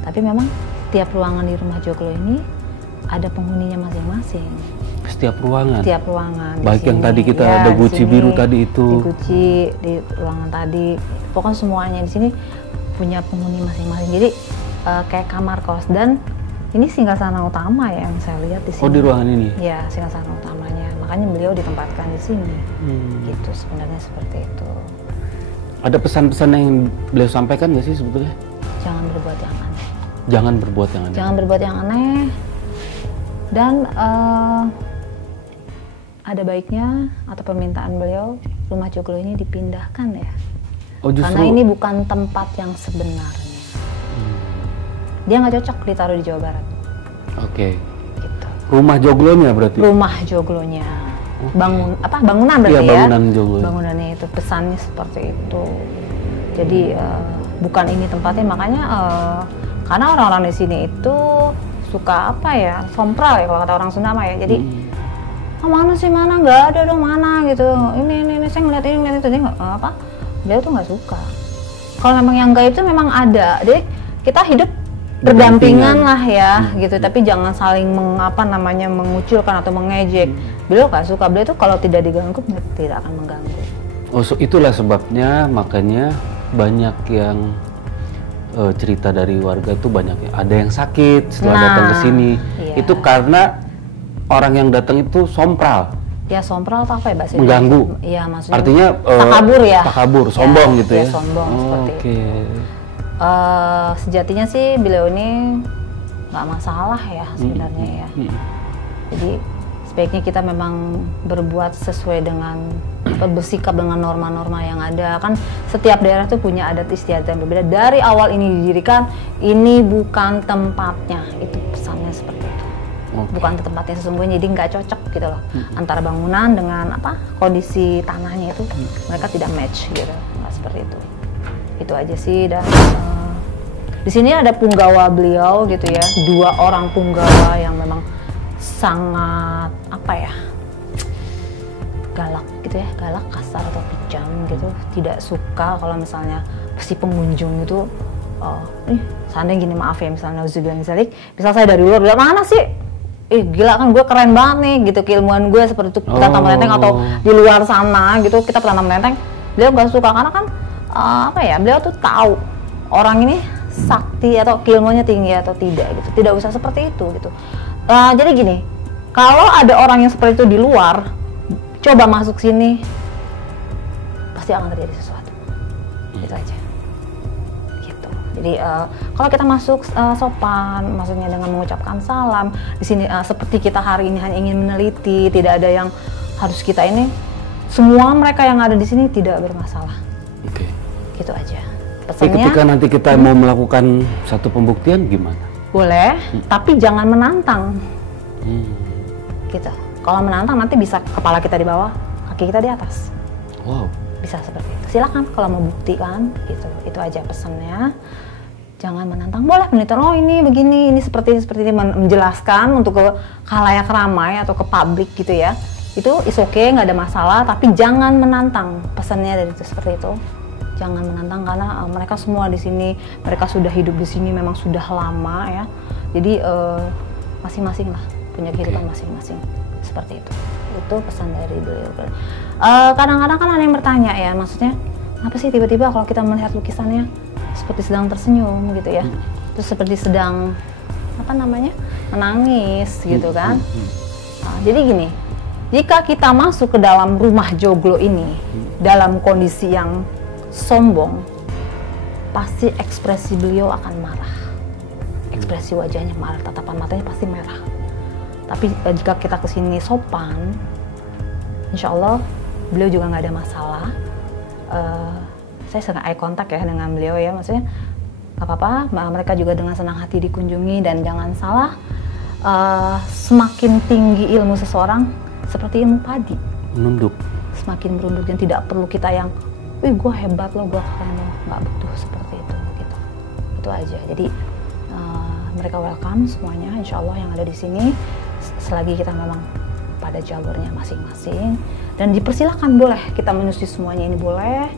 Tapi memang tiap ruangan di rumah joglo ini ada penghuninya masing-masing. Setiap ruangan? Setiap ruangan. Baik yang tadi kita ada guci biru tadi itu. Di guci, di ruangan tadi. Pokoknya semuanya di sini punya penghuni masing-masing. Jadi kayak kamar kos. Dan ini singgasana utama ya yang saya lihat di sini. Oh, di ruangan ini? Ya, singgasana utamanya. Makanya beliau ditempatkan di sini. Gitu sebenarnya seperti itu. Ada pesan-pesan yang beliau sampaikan nggak sih sebetulnya? Jangan berbuat yang aneh. Jangan berbuat yang aneh. Jangan berbuat yang aneh. Dan ada baiknya atau permintaan beliau rumah joglo ini dipindahkan ya. Oh, justru... Karena ini bukan tempat yang sebenarnya. Dia nggak cocok ditaruh di Jawa Barat. Oke. Gitu. Rumah joglonya berarti? Rumah joglonya. Okay. Bangunan berarti ya? Bangunan ya? joglo. Bangunannya itu, pesannya seperti itu. Jadi bukan ini tempatnya, makanya karena orang-orang di sini itu suka apa ya, sompral ya kalau kata orang Sunda ya. Jadi mana sih, mana, nggak ada dong, mana gitu. Ini saya ngeliat ini, ngeliat itu, dia nggak apa. Dia tuh nggak suka. Kalau memang yang gaib itu memang ada, jadi kita hidup berdampingan lah ya, gitu. Tapi jangan saling mengucilkan atau mengejek. Beliau nggak suka. Beliau tuh kalau tidak diganggu, tidak akan mengganggu. Oh, itulah sebabnya makanya banyak yang cerita dari warga tuh banyak ada yang sakit setelah datang ke sini. Iya. Itu karena orang yang datang itu sompral. Ya, sompral atau apa ya bahasa Indonesia? Mengganggu. Iya, maksudnya. Artinya takabur ya. Takabur, sombong ya, gitu ya. Sombong seperti itu. Sejatinya sih beliau ini nggak masalah ya sebenarnya ya. Jadi sebaiknya kita memang berbuat sesuai dengan bersikap dengan norma-norma yang ada. Kan setiap daerah tuh punya adat istiadat yang berbeda. Dari awal ini didirikan, ini bukan tempatnya. Itu pesannya seperti itu. Bukan tempatnya sesungguhnya, jadi nggak cocok gitu loh. Antara bangunan dengan kondisi tanahnya itu mereka tidak match gitu, nggak seperti itu. Itu aja sih. Dan di sini ada punggawa beliau gitu ya, 2 orang punggawa yang memang sangat galak gitu ya, galak, kasar atau kejam gitu. Tidak suka kalau misalnya si pengunjung itu seandainya gini, maaf ya, misalnya misal saya dari luar bilang, mana sih, gila kan gue keren banget nih gitu, keilmuan gue seperti itu, kita tanam lenteng, atau di luar sana gitu kita tanam lenteng. Beliau gak suka karena kan beliau tuh tahu orang ini sakti atau keilmuannya tinggi atau tidak gitu. Tidak usah seperti itu gitu. Jadi gini, kalau ada orang yang seperti itu di luar, coba masuk sini, pasti akan terjadi sesuatu. Gitu aja. Gitu. Jadi kalau kita masuk sopan, maksudnya dengan mengucapkan salam, di sini seperti kita hari ini hanya ingin meneliti, tidak ada yang harus kita ini. Semua mereka yang ada di sini tidak bermasalah. Oke. Gitu aja. Pesannya, ketika nanti kita mau melakukan satu pembuktian gimana? Boleh, tapi jangan menantang. Gitu. Kalau menantang nanti bisa kepala kita di bawah, kaki kita di atas. Wow. Bisa seperti itu. Silakan kalau mau buktikan, gitu. Itu aja pesannya. Jangan menantang. Boleh monitor, ini begini, ini seperti ini, menjelaskan untuk ke khalayak ramai atau ke publik gitu ya. Itu is okay, nggak ada masalah. Tapi jangan menantang. Pesannya dari itu seperti itu. Jangan menantang karena mereka semua di sini, mereka sudah hidup di sini memang sudah lama ya. Jadi masing-masing lah punya kehidupan masing-masing seperti itu. Itu pesan dari beliau. Kadang-kadang kan ada yang bertanya ya, maksudnya apa sih tiba-tiba kalau kita melihat lukisannya seperti sedang tersenyum gitu ya, terus seperti sedang menangis gitu kan. Jadi gini, jika kita masuk ke dalam rumah joglo ini dalam kondisi yang sombong, pasti ekspresi beliau akan marah. Ekspresi wajahnya marah, tatapan matanya pasti merah. Tapi jika kita kesini sopan, insya Allah beliau juga nggak ada masalah. Saya sering eye contact ya dengan beliau ya, maksudnya nggak apa-apa. Mereka juga dengan senang hati dikunjungi. Dan jangan salah, semakin tinggi ilmu seseorang seperti ilmu padi, menunduk, semakin merunduk, dan tidak perlu kita yang gue hebat loh, gue keren loh, nggak butuh seperti itu gitu. Itu aja. Jadi mereka welcome semuanya, insya Allah yang ada di sini, selagi kita memang pada jalurnya masing-masing, dan dipersilahkan, boleh kita menyusui semuanya, ini boleh.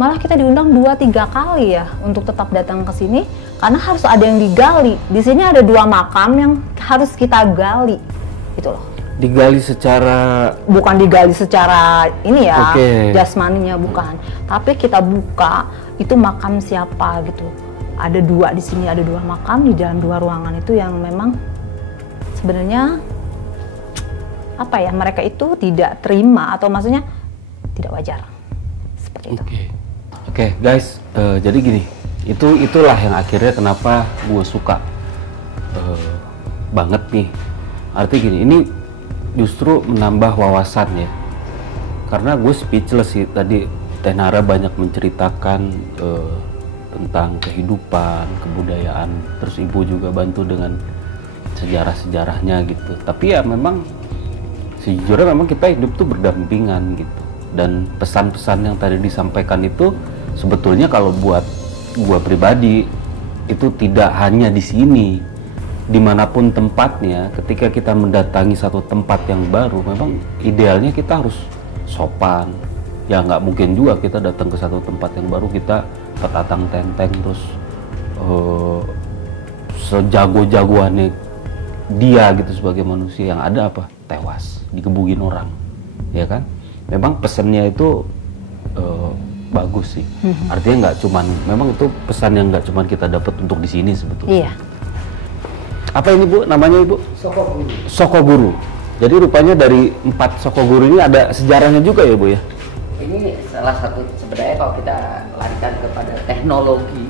Malah kita diundang 2-3 kali ya untuk tetap datang ke sini, karena harus ada yang digali. Di sini ada 2 makam yang harus kita gali, gitu loh. Digali secara, bukan digali secara ini ya, jasmaninya bukan, tapi kita buka itu makam siapa gitu. Ada 2 di sini, ada 2 makam di dalam 2 ruangan itu yang memang sebenarnya mereka itu tidak terima, atau maksudnya tidak wajar seperti itu. Oke, guys, jadi gini, itulah yang akhirnya kenapa gue suka banget nih. Artinya gini, ini justru menambah wawasan ya. Karena gue speechless sih tadi. Teh Nara banyak menceritakan tentang kehidupan, kebudayaan. Terus ibu juga bantu dengan sejarah-sejarahnya gitu. Tapi ya memang sejujurnya memang kita hidup tuh berdampingan gitu. Dan pesan-pesan yang tadi disampaikan itu sebetulnya kalau buat gua pribadi itu tidak hanya di sini, dimanapun tempatnya. Ketika kita mendatangi satu tempat yang baru, memang idealnya kita harus sopan. Ya nggak mungkin juga kita datang ke satu tempat yang baru kita petatang tenteng terus sejago-jagoannya dia gitu sebagai manusia, yang ada apa? Tewas, digebugin orang, ya kan? Memang pesannya itu bagus sih. Artinya nggak cuman, memang itu pesan yang nggak cuman kita dapat untuk di sini sebetulnya. Iya. Apa ini Bu? Namanya Ibu? Sokoguru. Sokoguru. Jadi rupanya dari 4 Sokoguru ini ada sejarahnya juga ya Bu ya? Ini salah satu, sebenarnya kalau kita larikan kepada teknologi,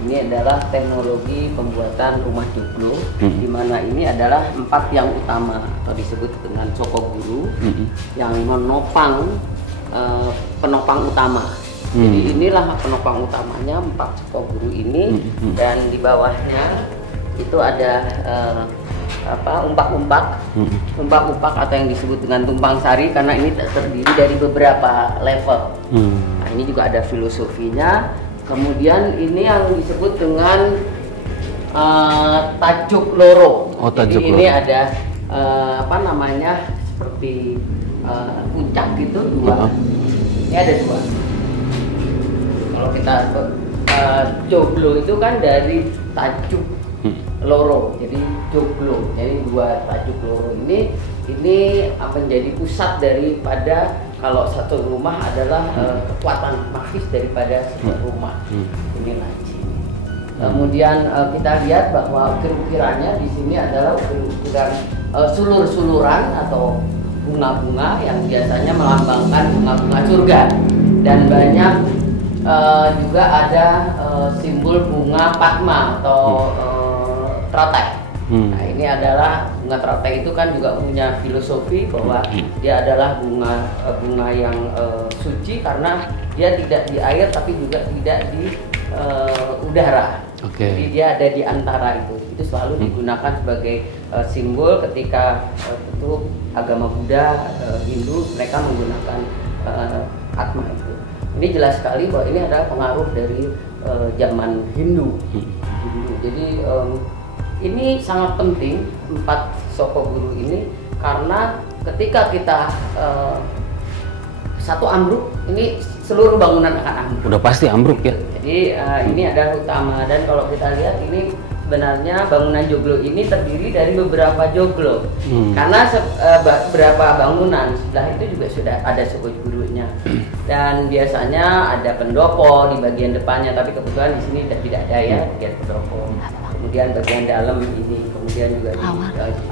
ini adalah teknologi pembuatan rumah joglo, di mana ini adalah 4 yang utama atau disebut dengan Sokoguru, yang menopang penopang utama. Jadi inilah penopang utamanya 4 Sokoguru ini, dan di bawahnya itu ada umpak-umpak atau yang disebut dengan tumpang sari, karena ini terdiri dari beberapa level. Nah, ini juga ada filosofinya. Kemudian ini yang disebut dengan tajuk loro. Tajuk Jadi loro. ini ada seperti puncak gitu, 2. Ini ada 2. Kalau kita joglo itu kan dari tajuk loro, jadi joglo, jadi 2 tajuk loro ini menjadi pusat daripada, kalau satu rumah adalah kekuatan magis daripada sebuah rumah. Ini laci. Kemudian kita lihat bahwa ukir-ukirannya di sini adalah ukir-ukiran sulur-suluran atau bunga-bunga yang biasanya melambangkan bunga-bunga surga, dan banyak juga ada simbol bunga Padma atau teratai. Nah, ini adalah bunga teratai, itu kan juga punya filosofi bahwa dia adalah bunga yang suci karena dia tidak di air tapi juga tidak di udara. Jadi dia ada di antara itu. Itu selalu digunakan sebagai simbol ketika itu agama Buddha, Hindu, mereka menggunakan Atma itu. Ini jelas sekali bahwa ini adalah pengaruh dari zaman Hindu. Jadi ini sangat penting 4 Sokoguru ini, karena ketika kita satu ambruk, ini seluruh bangunan akan ambruk. Udah pasti ambruk ya. Jadi ini adalah utama, dan kalau kita lihat ini sebenarnya bangunan joglo ini terdiri dari beberapa joglo. Karena beberapa bangunan sebelah itu juga sudah ada Sokogurunya. Dan biasanya ada pendopo di bagian depannya, tapi kebetulan di sini tidak ada ya bagian pendopo. Kemudian bagian dalam ini, kemudian juga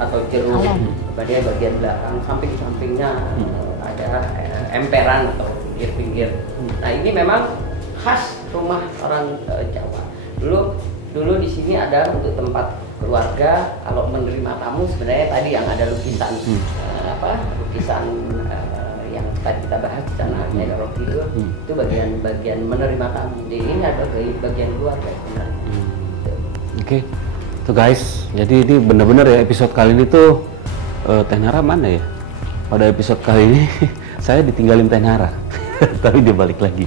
atau jeruk, kemudian bagian belakang, samping-sampingnya ada emperan atau pinggir-pinggir. Nah, ini memang khas rumah orang Jawa. Dulu di sini ada untuk tempat keluarga, kalau menerima tamu sebenarnya tadi yang ada lukisan lukisan yang tadi kita bahas di sana, itu bagian menerima tamu. Jadi ini ada bagian keluarga sebenarnya. Oke, tuh guys, jadi ini benar-benar ya episode kali ini tuh Teh Nara mana ya? Pada episode kali ini saya ditinggalin Teh Nara, tapi dia balik lagi.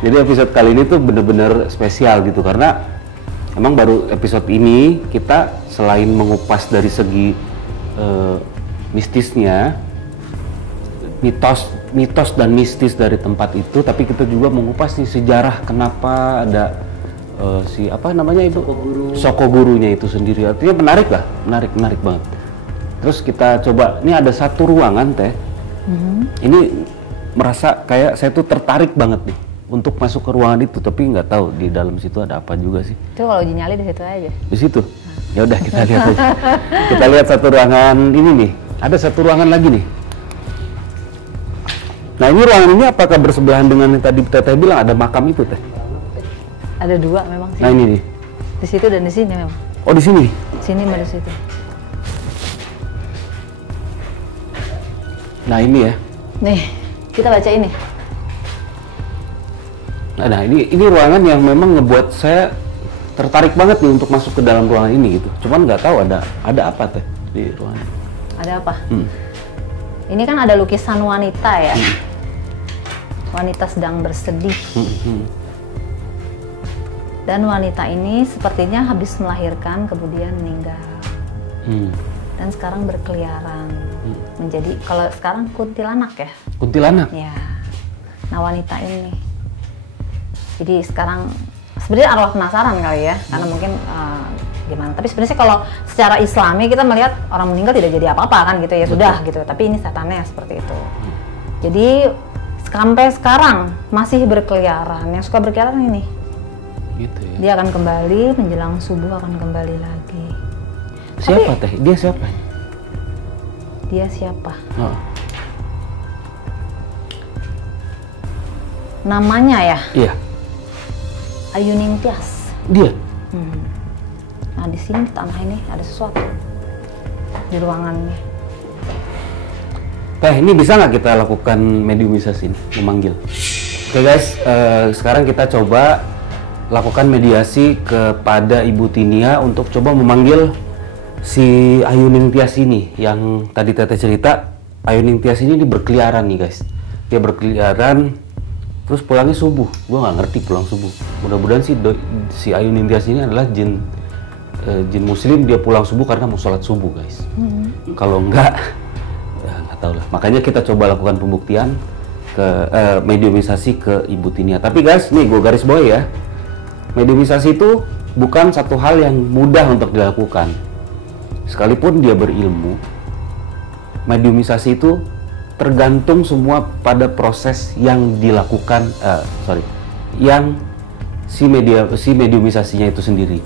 Jadi episode kali ini tuh benar-benar spesial gitu, karena emang baru episode ini kita selain mengupas dari segi mistisnya, mitos dan mistis dari tempat itu, tapi kita juga mengupas nih sejarah kenapa ada Ibu? Sokogurunya itu sendiri. Artinya menarik banget. Terus kita coba, ini ada satu ruangan Teh. Ini merasa kayak saya tuh tertarik banget nih untuk masuk ke ruangan itu, tapi nggak tahu di dalam situ ada apa juga sih. Itu kalau uji nyali di situ aja. Di situ. Ya udah kita lihat aja. Kita lihat satu ruangan ini nih. Ada satu ruangan lagi nih. Nah, ini ruangan ini apakah bersebelahan dengan yang tadi Teteh bilang ada makam itu Teh? Ada 2 memang sih. Nah, ini nih. Di situ dan di sini memang. Oh di sini? Sini sama di situ. Nah ini ya. Nih, kita baca ini. Nah ini ruangan yang memang ngebuat saya tertarik banget nih untuk masuk ke dalam ruangan ini gitu. Cuman nggak tahu ada apa teh di ruangan. Ada apa? Ini kan ada lukisan wanita ya. Wanita sedang bersedih. Dan wanita ini sepertinya habis melahirkan kemudian meninggal. Dan sekarang berkeliaran. Menjadi, kalau sekarang kuntilanak ya? Kuntilanak? Ya. Nah wanita ini. Jadi sekarang, sebenarnya arwah penasaran kali ya. Karena mungkin gimana. Tapi sebenarnya kalau secara Islami kita melihat orang meninggal tidak jadi apa-apa kan gitu ya. Sudah gitu. Tapi ini setannya seperti itu. Jadi sampai sekarang masih berkeliaran. Yang suka berkeliaran ini. Gitu ya. Dia akan kembali menjelang subuh, akan kembali lagi. Siapa teh? Dia siapa? Dia siapa? Oh. Namanya ya? Iya. Ayuning Tias. Dia? Nah di sini di tanah ini ada sesuatu di ruangannya. Teh, ini bisa nggak kita lakukan mediumisasi ini, memanggil? Oke guys, sekarang kita coba lakukan mediasi kepada Ibu Tinia untuk coba memanggil si Ayuning Tias ini. Yang tadi Teteh cerita, Ayuning Tias ini dia berkeliaran nih guys. Dia berkeliaran, terus pulangnya subuh. Gua nggak ngerti pulang subuh. Mudah-mudahan si Ayuning Tias ini adalah jin muslim, dia pulang subuh karena mau sholat subuh guys. Kalau enggak, ya nggak tahu lah. Makanya kita coba lakukan pembuktian ke mediumisasi ke Ibu Tinia. Tapi guys, nih gue garis bawahi ya. Mediumisasi itu bukan satu hal yang mudah untuk dilakukan. Sekalipun dia berilmu, mediumisasi itu tergantung semua pada proses yang dilakukan, yang si mediumisasinya itu sendiri.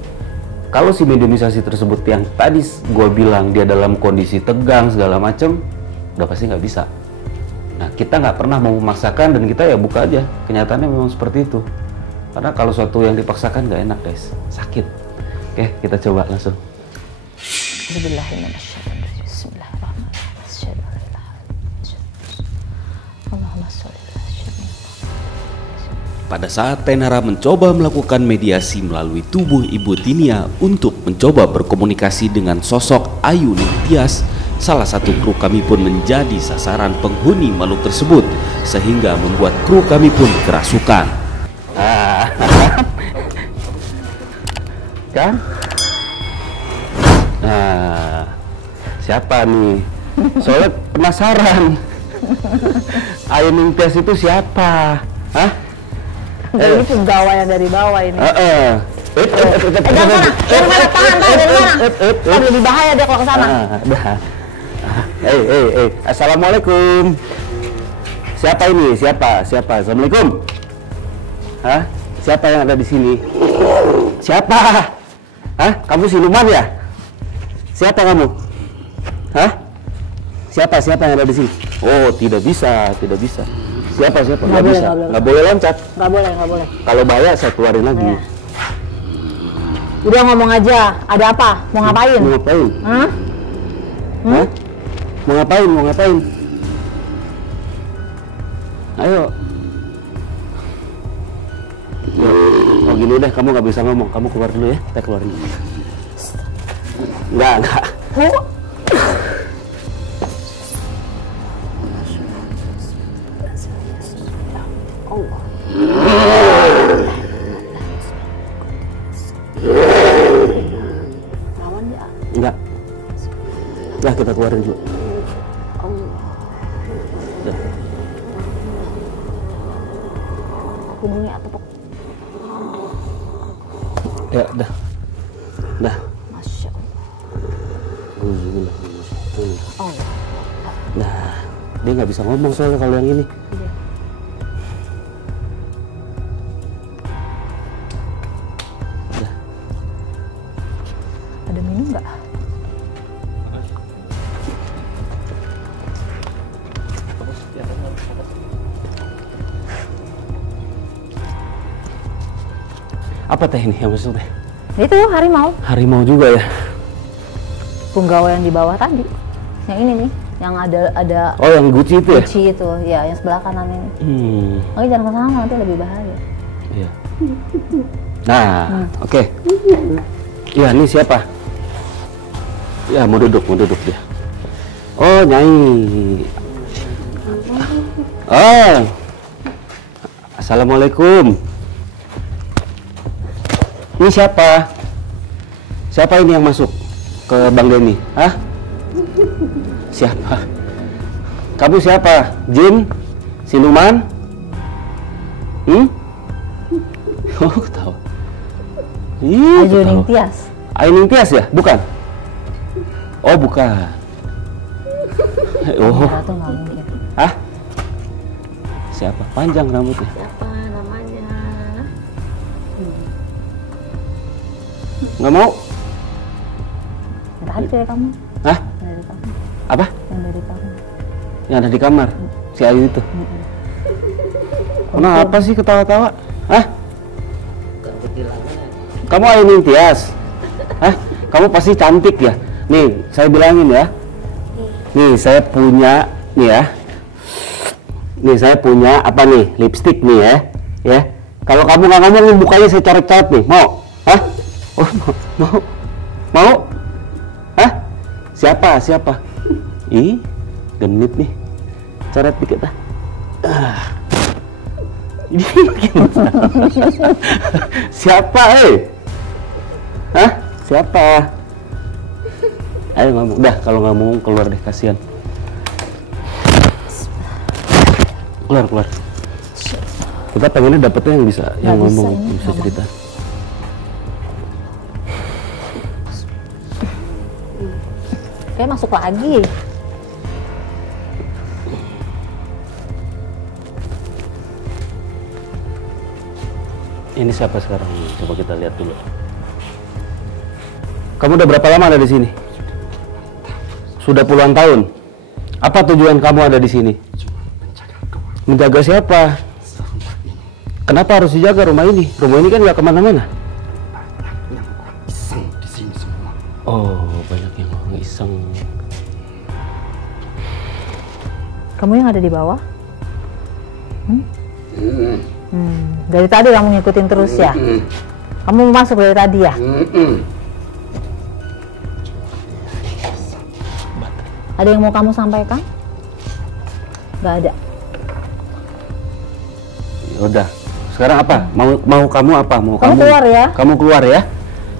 Kalau si mediumisasi tersebut yang tadi gue bilang dia dalam kondisi tegang segala macem, udah pasti nggak bisa. Nah kita nggak pernah mau memaksakan dan kita ya buka aja. Kenyataannya memang seperti itu. Karena kalau suatu yang dipaksakan nggak enak guys, sakit. Oke, kita coba langsung. Pada saat Tenara mencoba melakukan mediasi melalui tubuh Ibu Tinia untuk mencoba berkomunikasi dengan sosok Ayuning Tias, salah satu kru kami pun menjadi sasaran penghuni makhluk tersebut, sehingga membuat kru kami pun kerasukan. Kan? Nah, siapa nih? Soalnya penasaran. Ayuning Tias itu siapa? Hah? Ini pegawai yang dari bawah ini. Jangan mana? Tahan dari mana? Kan lebih bahaya dia kalau ke sana. Assalamualaikum. Siapa ini? Siapa? Assalamualaikum. Hah? Siapa yang ada di sini? Siapa? Hah? Kamu siluman ya? Siapa kamu? Hah? Siapa yang ada di sini? Oh, tidak bisa. Siapa? Nggak bisa. Nggak boleh loncat. Nggak boleh. Kalau bahaya saya keluarin lagi. Ya. Udah ngomong aja. Ada apa? Mau ngapain? Hah? Hah? Mau ngapain? Ayo. Oh gini deh, kamu nggak bisa ngomong. Kamu keluar dulu ya. Kita keluarin. Enggak. Enggak. Lah kita keluarin dulu. Dah. Hubungi atau Ya, dah. Masya Allah. Nah, dia nggak bisa ngomong soalnya kalau yang ini. Ada minum nggak? Apa teh ini yang maksudnya? Itu harimau. Harimau juga ya. Punggawa yang di bawah tadi. Yang ini nih, yang ada Oh, yang Gucci itu ya? Gucci itu, ya yang sebelah kanan ini. Oh, jangan ke sana nanti lebih bahaya. Iya. Nah, oke. Iya, ini siapa? Ya, mau duduk dia. Oh, Nyai. Oh. Assalamualaikum. Ini siapa? Siapa ini yang masuk ke Bang Denny? Hah? Siapa? Kamu siapa? Jin? Siluman? Oh, tahu. Ayu Ningtyas. Ayu Ningtyas ya? Bukan? Oh, bukan. Oh. Ratu nggak mungkin. Hah? Siapa? Panjang rambutnya. Siapa namanya? Nggak mau? Tadi dari kamu. Hah? Dari kamu. Apa? Yang dari kamu. Yang ada di kamar? Si Ayu itu? Kenapa sih ketawa-tawa? Hah? Kamu Ayu Ningtyas? Hah? Kamu pasti cantik ya? Nih, saya bilangin ya. Nih, saya punya, nih ya. Nih, saya punya apa nih? Lipstick nih ya. Ya. Kalau kamu nggak ngomong, nih mukanya saya coret-coret nih. Mau? Hah? Oh, mau? Mau? Hah? Siapa? Ih, genit nih. Coret dikit ah. Ini gimana? Siapa, Hah? Siapa? Ayo ngomong. Dah, kalau nggak mau keluar deh, kasihan. Keluar. Kita pengennya dapetnya yang bisa, yang ngomong, bisa cerita. Kayak masuk lagi. Ini siapa sekarang? Coba kita lihat dulu. Kamu udah berapa lama ada di sini? Sudah puluhan tahun. Apa tujuan kamu ada di sini? Menjaga siapa? Kenapa harus dijaga rumah ini? Rumah ini kan nggak kemana-mana. Iseng di sini semua. Oh, banyak yang orang iseng. Kamu yang ada di bawah? Dari tadi kamu ngikutin terus ya? Kamu mau masuk dari tadi ya? Ada yang mau kamu sampaikan? Gak ada. Udah. Sekarang apa? Mau kamu apa? Mau Kamu keluar ya? Kamu keluar ya.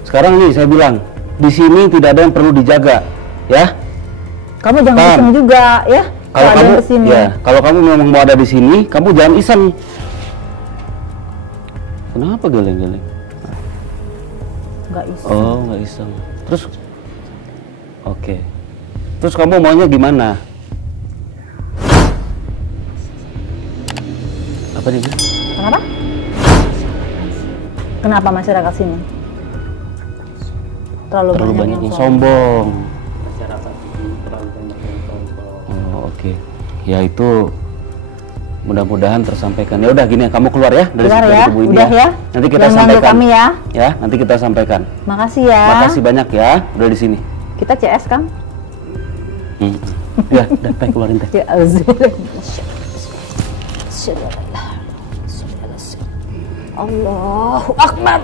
Sekarang nih saya bilang, di sini tidak ada yang perlu dijaga, ya. Kamu jangan iseng juga ya? Kalau kamu kesini. ya, kalau kamu memang mau ada di sini, kamu jangan iseng. Kenapa geleng-geleng? Nggak iseng. Oh, nggak iseng. Terus, oke. Terus kamu maunya gimana? Apa dia bilang? Kenapa? Kenapa masyarakat sini? Terlalu banyak yang sombong. Masyarakat ini terlalu banyak yang sombong. Oh, oke. Ya itu mudah-mudahan tersampaikan. Ya udah gini, kamu keluar ya dari tubuh ini udah ya. Nanti kita Jangan sampaikan. kami ya. Ya, nanti kita sampaikan. Makasih ya. Makasih banyak ya udah di sini. Kita CS kan? Ya, udah teh keluarin teh. Ya Allahu Akbar.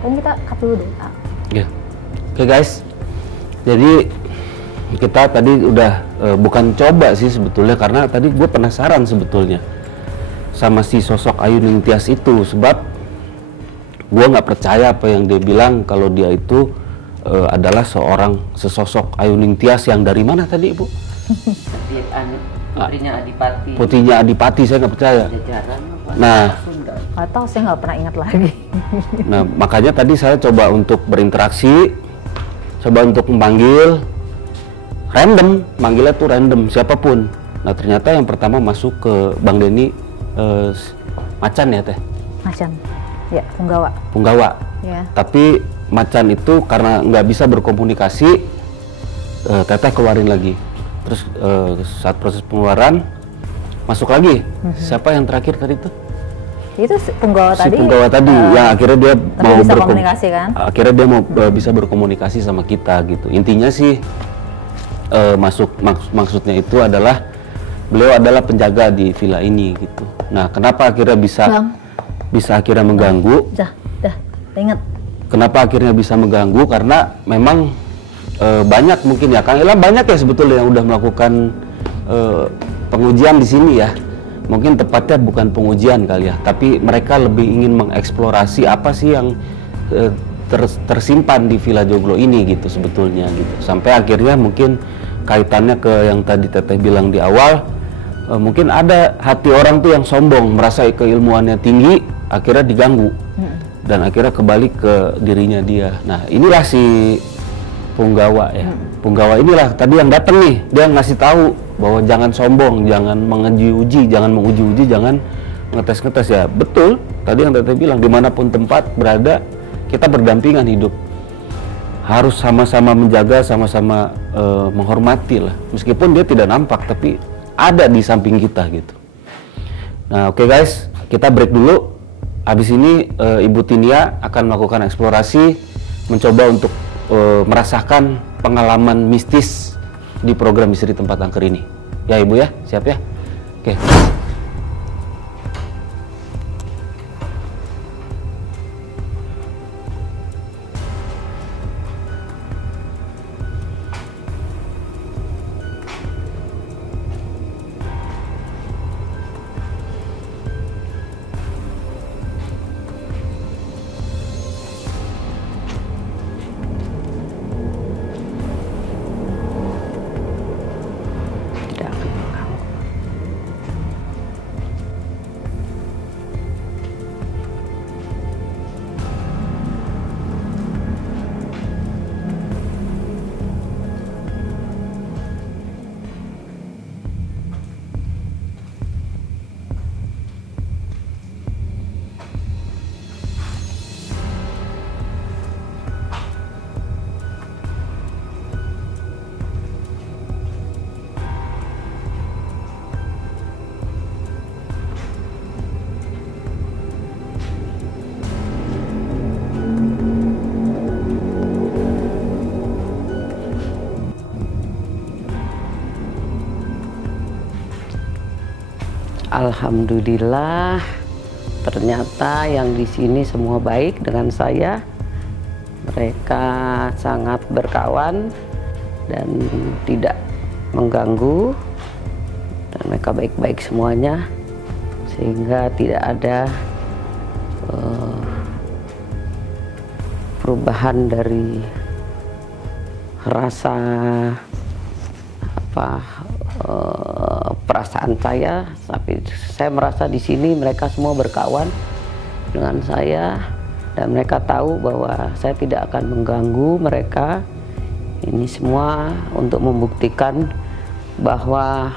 Kan kita cut dulu deh. Ya. Oke guys. Jadi kita tadi udah bukan coba sih sebetulnya, karena tadi gue penasaran sebetulnya sama si sosok Ayu Ningtyas itu, sebab gue nggak percaya apa yang dia bilang kalau dia itu adalah sesosok Ayu Ningtyas yang dari mana tadi Ibu? Putrinya Adipati. Putrinya Adipati, saya nggak percaya. Jajaran apa? Nah, Nggak tahu, saya nggak pernah ingat lagi. nah makanya tadi saya coba untuk berinteraksi, coba untuk memanggil random, manggilnya tuh random siapapun. Nah ternyata yang pertama masuk ke Bang Denny Macan ya teh? Macan, ya Punggawa. Punggawa. Ya. Tapi Macan itu karena nggak bisa berkomunikasi, teteh keluarin lagi. Terus saat proses pengeluaran masuk lagi. Siapa yang terakhir tadi tuh? Itu punggawa si tadi. Punggawa tadi yang akhirnya dia mau bisa komunikasi kan? Akhirnya dia mau bisa berkomunikasi sama kita gitu. Intinya sih maksudnya itu adalah beliau adalah penjaga di villa ini gitu. Nah, kenapa akhirnya bisa akhirnya mengganggu? Dah, ingat. Kenapa akhirnya bisa mengganggu? Karena memang banyak mungkin ya, Kang Ilham banyak ya sebetulnya yang udah melakukan pengujian di sini ya. Mungkin tepatnya bukan pengujian kali ya, tapi mereka lebih ingin mengeksplorasi apa sih yang tersimpan di Villa Joglo ini gitu sebetulnya gitu. Sampai akhirnya mungkin kaitannya ke yang tadi Teteh bilang di awal, mungkin ada hati orang tuh yang sombong, merasa keilmuannya tinggi, akhirnya diganggu dan akhirnya kembali ke dirinya dia. Nah, inilah si Punggawa ya. Punggawa inilah tadi yang datang nih, dia ngasih tahu bahwa jangan sombong, jangan menguji-uji, jangan ngetes-ngetes ya. Betul, tadi yang Teteh bilang, dimanapun tempat berada, kita berdampingan hidup. Harus sama-sama menjaga, sama-sama menghormati lah. Meskipun dia tidak nampak, tapi ada di samping kita gitu. Nah, oke guys, kita break dulu. Habis ini Ibu Tinia akan melakukan eksplorasi, mencoba untuk merasakan pengalaman mistis di program Misteri Tempat Angker ini. Ya Ibu ya, siap ya? Oke. Alhamdulillah, ternyata yang di sini semua baik dengan saya. Mereka sangat berkawan dan tidak mengganggu, dan mereka baik-baik semuanya, sehingga tidak ada perubahan dari rasa perasaan saya. Tapi saya merasa di sini mereka semua berkawan dengan saya, dan mereka tahu bahwa saya tidak akan mengganggu mereka. Ini semua untuk membuktikan bahwa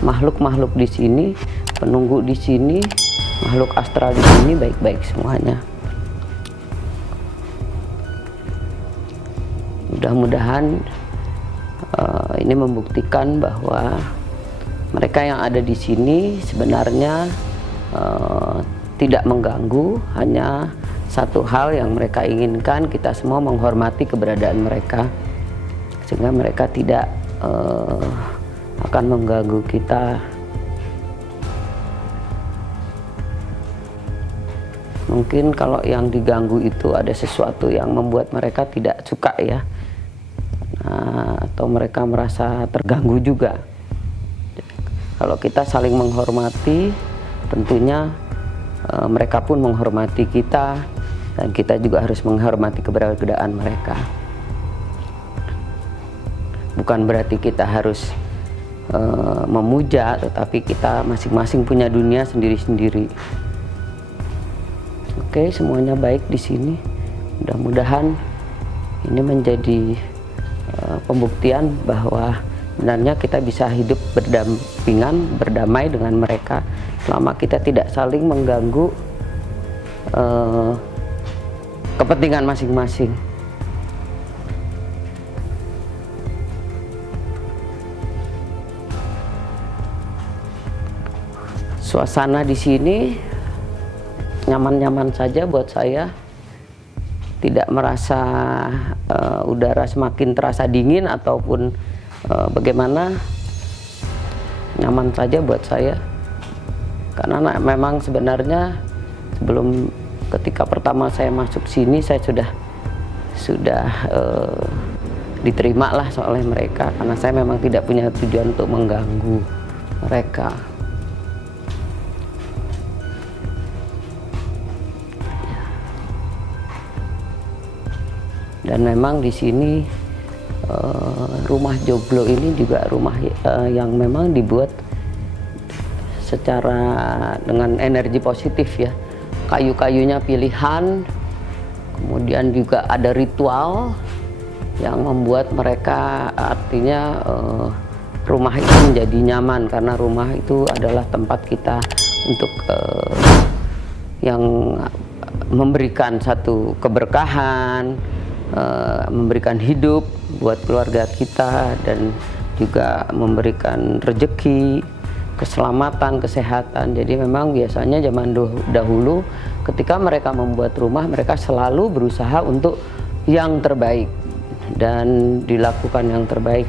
makhluk-makhluk di sini, penunggu di sini, makhluk astral di sini baik-baik semuanya. Mudah-mudahan ini membuktikan bahwa mereka yang ada di sini sebenarnya tidak mengganggu. Hanya satu hal yang mereka inginkan, kita semua menghormati keberadaan mereka, sehingga mereka tidak akan mengganggu kita. Mungkin kalau yang diganggu itu ada sesuatu yang membuat mereka tidak suka ya, atau mereka merasa terganggu juga. Kalau kita saling menghormati, tentunya mereka pun menghormati kita, dan kita juga harus menghormati keberadaan mereka. Bukan berarti kita harus memuja, tetapi kita masing-masing punya dunia sendiri-sendiri. Oke, semuanya baik di sini. Mudah-mudahan ini menjadi pembuktian bahwa sebenarnya kita bisa hidup berdampingan, berdamai dengan mereka selama kita tidak saling mengganggu kepentingan masing-masing. Suasana di sini nyaman-nyaman saja buat saya, tidak merasa udara semakin terasa dingin ataupun bagaimana, nyaman saja buat saya. Karena memang sebenarnya sebelum ketika pertama saya masuk sini, saya sudah diterima lah oleh mereka, karena saya memang tidak punya tujuan untuk mengganggu mereka. Dan memang di sini rumah joglo ini juga rumah yang memang dibuat secara dengan energi positif ya. Kayu-kayunya pilihan, kemudian juga ada ritual yang membuat mereka, artinya rumah itu menjadi nyaman, karena rumah itu adalah tempat kita untuk yang memberikan satu keberkahan, memberikan hidup buat keluarga kita, dan juga memberikan rezeki, keselamatan, kesehatan. Jadi memang biasanya zaman dahulu ketika mereka membuat rumah, mereka selalu berusaha untuk yang terbaik dan dilakukan yang terbaik.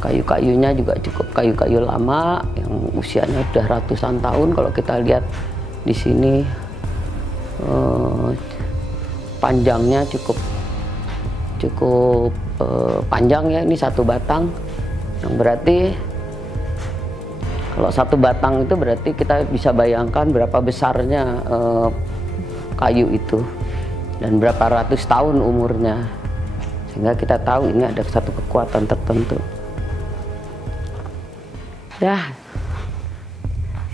Kayu-kayunya juga cukup kayu-kayu lama yang usianya sudah ratusan tahun. Kalau kita lihat di sini panjangnya cukup panjang ya, ini satu batang, yang berarti kalau satu batang itu berarti kita bisa bayangkan berapa besarnya kayu itu dan berapa ratus tahun umurnya, sehingga kita tahu ini ada satu kekuatan tertentu. Ya,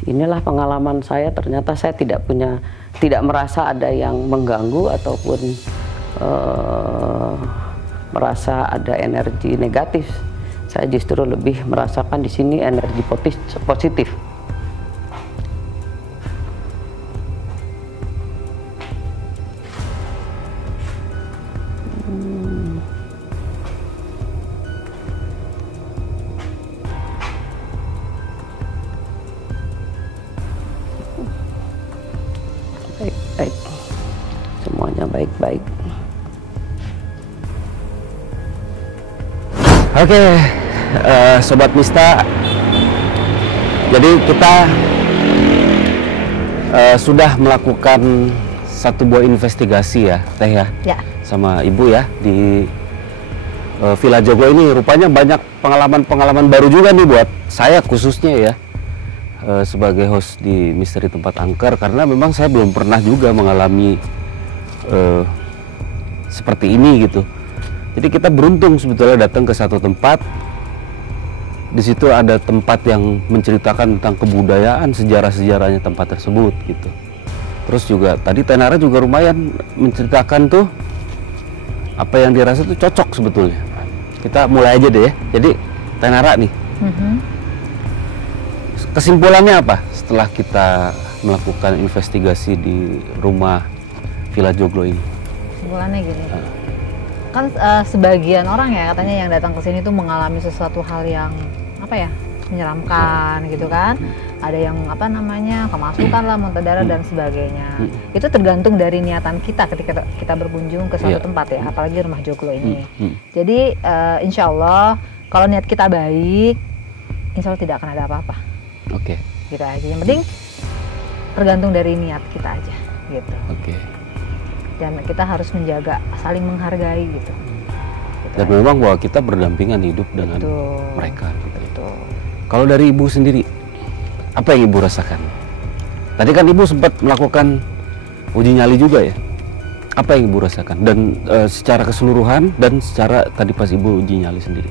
inilah pengalaman saya. Ternyata saya tidak merasa ada yang mengganggu ataupun merasa ada energi negatif. Saya justru lebih merasakan di sini energi positif. Baik-baik, semuanya baik-baik. Oke, Sobat Mista, jadi kita sudah melakukan satu buah investigasi ya, Teh ya, sama Ibu ya, di Villa Joglo ini. Rupanya banyak pengalaman-pengalaman baru juga nih buat saya khususnya ya, sebagai host di Misteri Tempat Angker, karena memang saya belum pernah juga mengalami seperti ini gitu. Jadi kita beruntung sebetulnya datang ke satu tempat. Di situ ada tempat yang menceritakan tentang kebudayaan, sejarah-sejarahnya tempat tersebut gitu. Terus juga tadi Tenara juga lumayan menceritakan tuh apa yang dirasa tuh cocok sebetulnya. Kita mulai aja deh ya. Jadi Tenara nih, kesimpulannya apa setelah kita melakukan investigasi di rumah Villa Joglo ini? Kesimpulannya gini. Kan sebagian orang ya katanya yang datang ke sini tuh mengalami sesuatu hal yang apa ya, menyeramkan gitu kan. Ada yang apa namanya, kemasukan lah, muntah darah dan sebagainya. Itu tergantung dari niatan kita ketika kita berkunjung ke suatu tempat ya, apalagi rumah Joglo ini. Jadi insya Allah kalau niat kita baik, insya Allah tidak akan ada apa-apa. Oke. Gitu aja. Yang penting tergantung dari niat kita aja gitu. Oke. Dan kita harus menjaga, saling menghargai gitu. Dan memang bahwa kita berdampingan hidup dengan mereka. Betul. Kalau dari Ibu sendiri, apa yang Ibu rasakan? Tadi kan Ibu sempat melakukan uji nyali juga ya. Apa yang Ibu rasakan? Dan secara keseluruhan dan secara tadi pas Ibu uji nyali sendiri.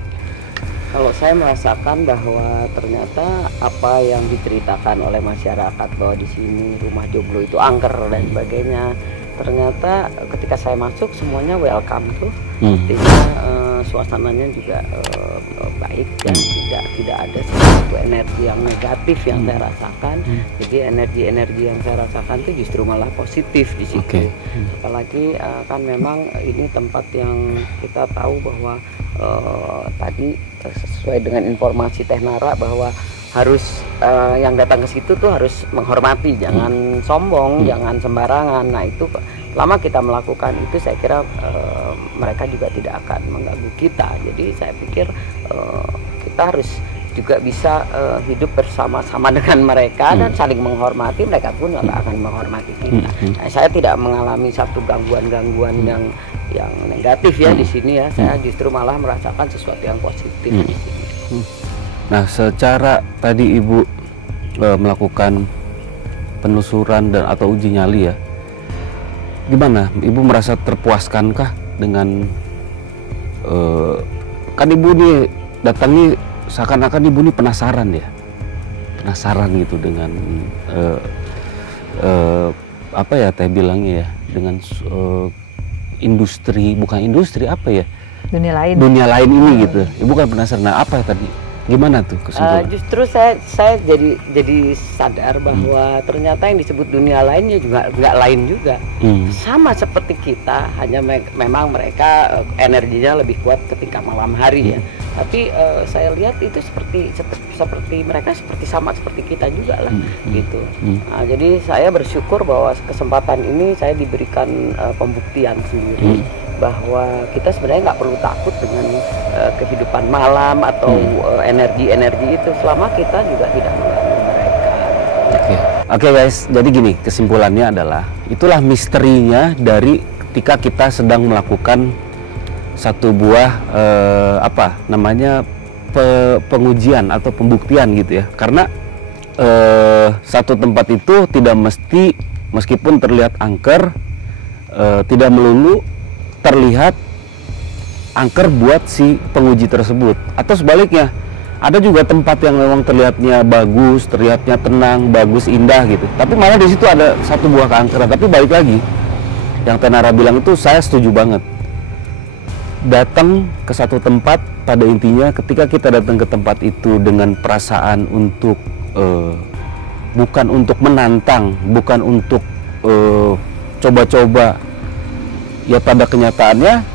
Kalau saya merasakan bahwa ternyata apa yang diceritakan oleh masyarakat bahwa di sini rumah Joglo itu angker dan sebagainya, ternyata ketika saya masuk semuanya welcome tuh, artinya suasananya juga baik dan tidak ada sesuatu energi yang negatif yang saya rasakan. Jadi energi yang saya rasakan itu justru malah positif di situ. Apalagi kan memang ini tempat yang kita tahu bahwa tadi sesuai dengan informasi Teh Nara bahwa harus yang datang ke situ tuh harus menghormati, jangan sombong, jangan sembarangan. Nah itu selama kita melakukan itu, saya kira mereka juga tidak akan mengganggu kita. Jadi saya pikir kita harus juga bisa hidup bersama-sama dengan mereka dan saling menghormati. Mereka pun juga akan menghormati kita. Nah, saya tidak mengalami satu gangguan-gangguan yang negatif ya di sini ya. Saya justru malah merasakan sesuatu yang positif di sini. Nah, secara tadi Ibu melakukan penelusuran dan atau uji nyali ya, gimana? Ibu merasa terpuaskankah dengan kan Ibu nih datang nih seakan-akan Ibu nih penasaran gitu dengan apa ya Teh bilangnya ya, dengan industri, bukan industri apa ya, dunia lain ini gitu. Ibu kan penasaran. Nah, apa tadi, gimana tuh kesimpulan? Justru saya jadi sadar bahwa ternyata yang disebut dunia lainnya juga nggak lain juga, sama seperti kita, hanya memang mereka energinya lebih kuat ketika malam hari ya. Tapi saya lihat itu seperti mereka sama seperti kita juga lah gitu. Nah, jadi saya bersyukur bahwa kesempatan ini saya diberikan pembuktian sendiri bahwa kita sebenarnya nggak perlu takut dengan kehidupan malam atau energi-energi itu, selama kita juga tidak mengganggu mereka. Oke guys, jadi gini, kesimpulannya adalah itulah misterinya dari ketika kita sedang melakukan satu buah pengujian atau pembuktian gitu ya. Karena satu tempat itu tidak meskipun terlihat angker, tidak melulu terlihat angker buat si penguji tersebut. Atau sebaliknya, ada juga tempat yang memang terlihatnya bagus, terlihatnya tenang, bagus, indah gitu, tapi malah di situ ada satu buah keangkeran. Tapi balik lagi, yang Tenara bilang itu saya setuju banget. Datang ke satu tempat, pada intinya ketika kita datang ke tempat itu dengan perasaan untuk bukan untuk menantang, bukan untuk coba-coba, ya pada kenyataannya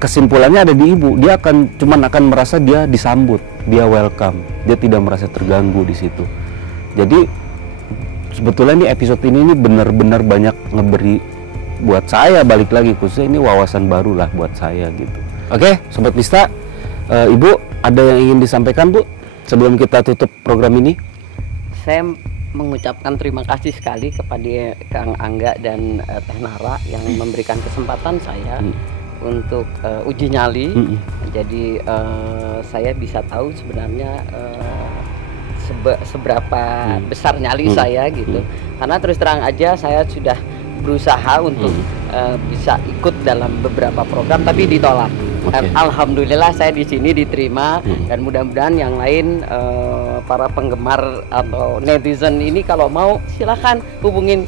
kesimpulannya ada di Ibu. Dia akan merasa dia disambut, dia welcome, dia tidak merasa terganggu di situ. Jadi sebetulnya nih episode ini benar-benar banyak ngeberi buat saya, balik lagi khususnya ini wawasan baru lah buat saya gitu. Oke, Sobat Mista, Ibu ada yang ingin disampaikan Bu sebelum kita tutup program ini? Saya mengucapkan terima kasih sekali kepada Kang Angga dan Teh Nara yang memberikan kesempatan saya untuk uji nyali. Jadi saya bisa tahu sebenarnya seberapa besar nyali saya gitu. Karena terus terang aja saya sudah berusaha untuk bisa ikut dalam beberapa program tapi ditolak. Alhamdulillah saya di sini diterima dan mudah-mudahan yang lain para penggemar atau netizen ini kalau mau silahkan hubungin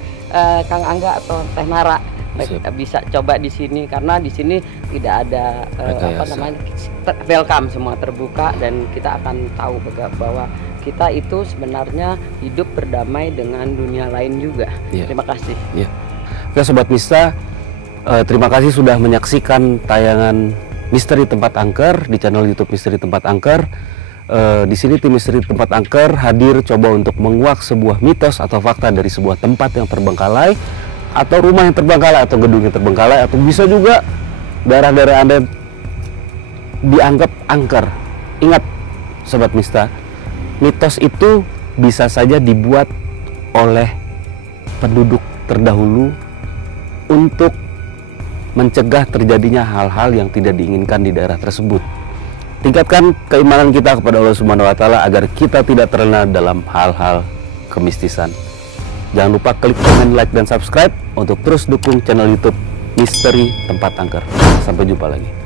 Kang Angga atau Teh Nara. Mereka bisa coba di sini karena di sini tidak ada welcome, semua terbuka dan kita akan tahu bahwa kita itu sebenarnya hidup berdamai dengan dunia lain juga. Terima kasih. Oke Sobat Mista, terima kasih sudah menyaksikan tayangan Misteri Tempat Angker di channel YouTube Misteri Tempat Angker. Di sini tim Misteri Tempat Angker hadir coba untuk menguak sebuah mitos atau fakta dari sebuah tempat yang terbengkalai, atau rumah yang terbengkalai, atau gedung yang terbengkalai, atau bisa juga daerah-daerah Anda dianggap angker. Ingat Sobat Mista, mitos itu bisa saja dibuat oleh penduduk terdahulu untuk mencegah terjadinya hal-hal yang tidak diinginkan di daerah tersebut. Tingkatkan keimanan kita kepada Allah Subhanahu wa Ta'ala agar kita tidak terlena dalam hal-hal kemistisan. Jangan lupa klik komen, like, dan subscribe untuk terus dukung channel YouTube Misteri Tempat Angker. Sampai jumpa lagi.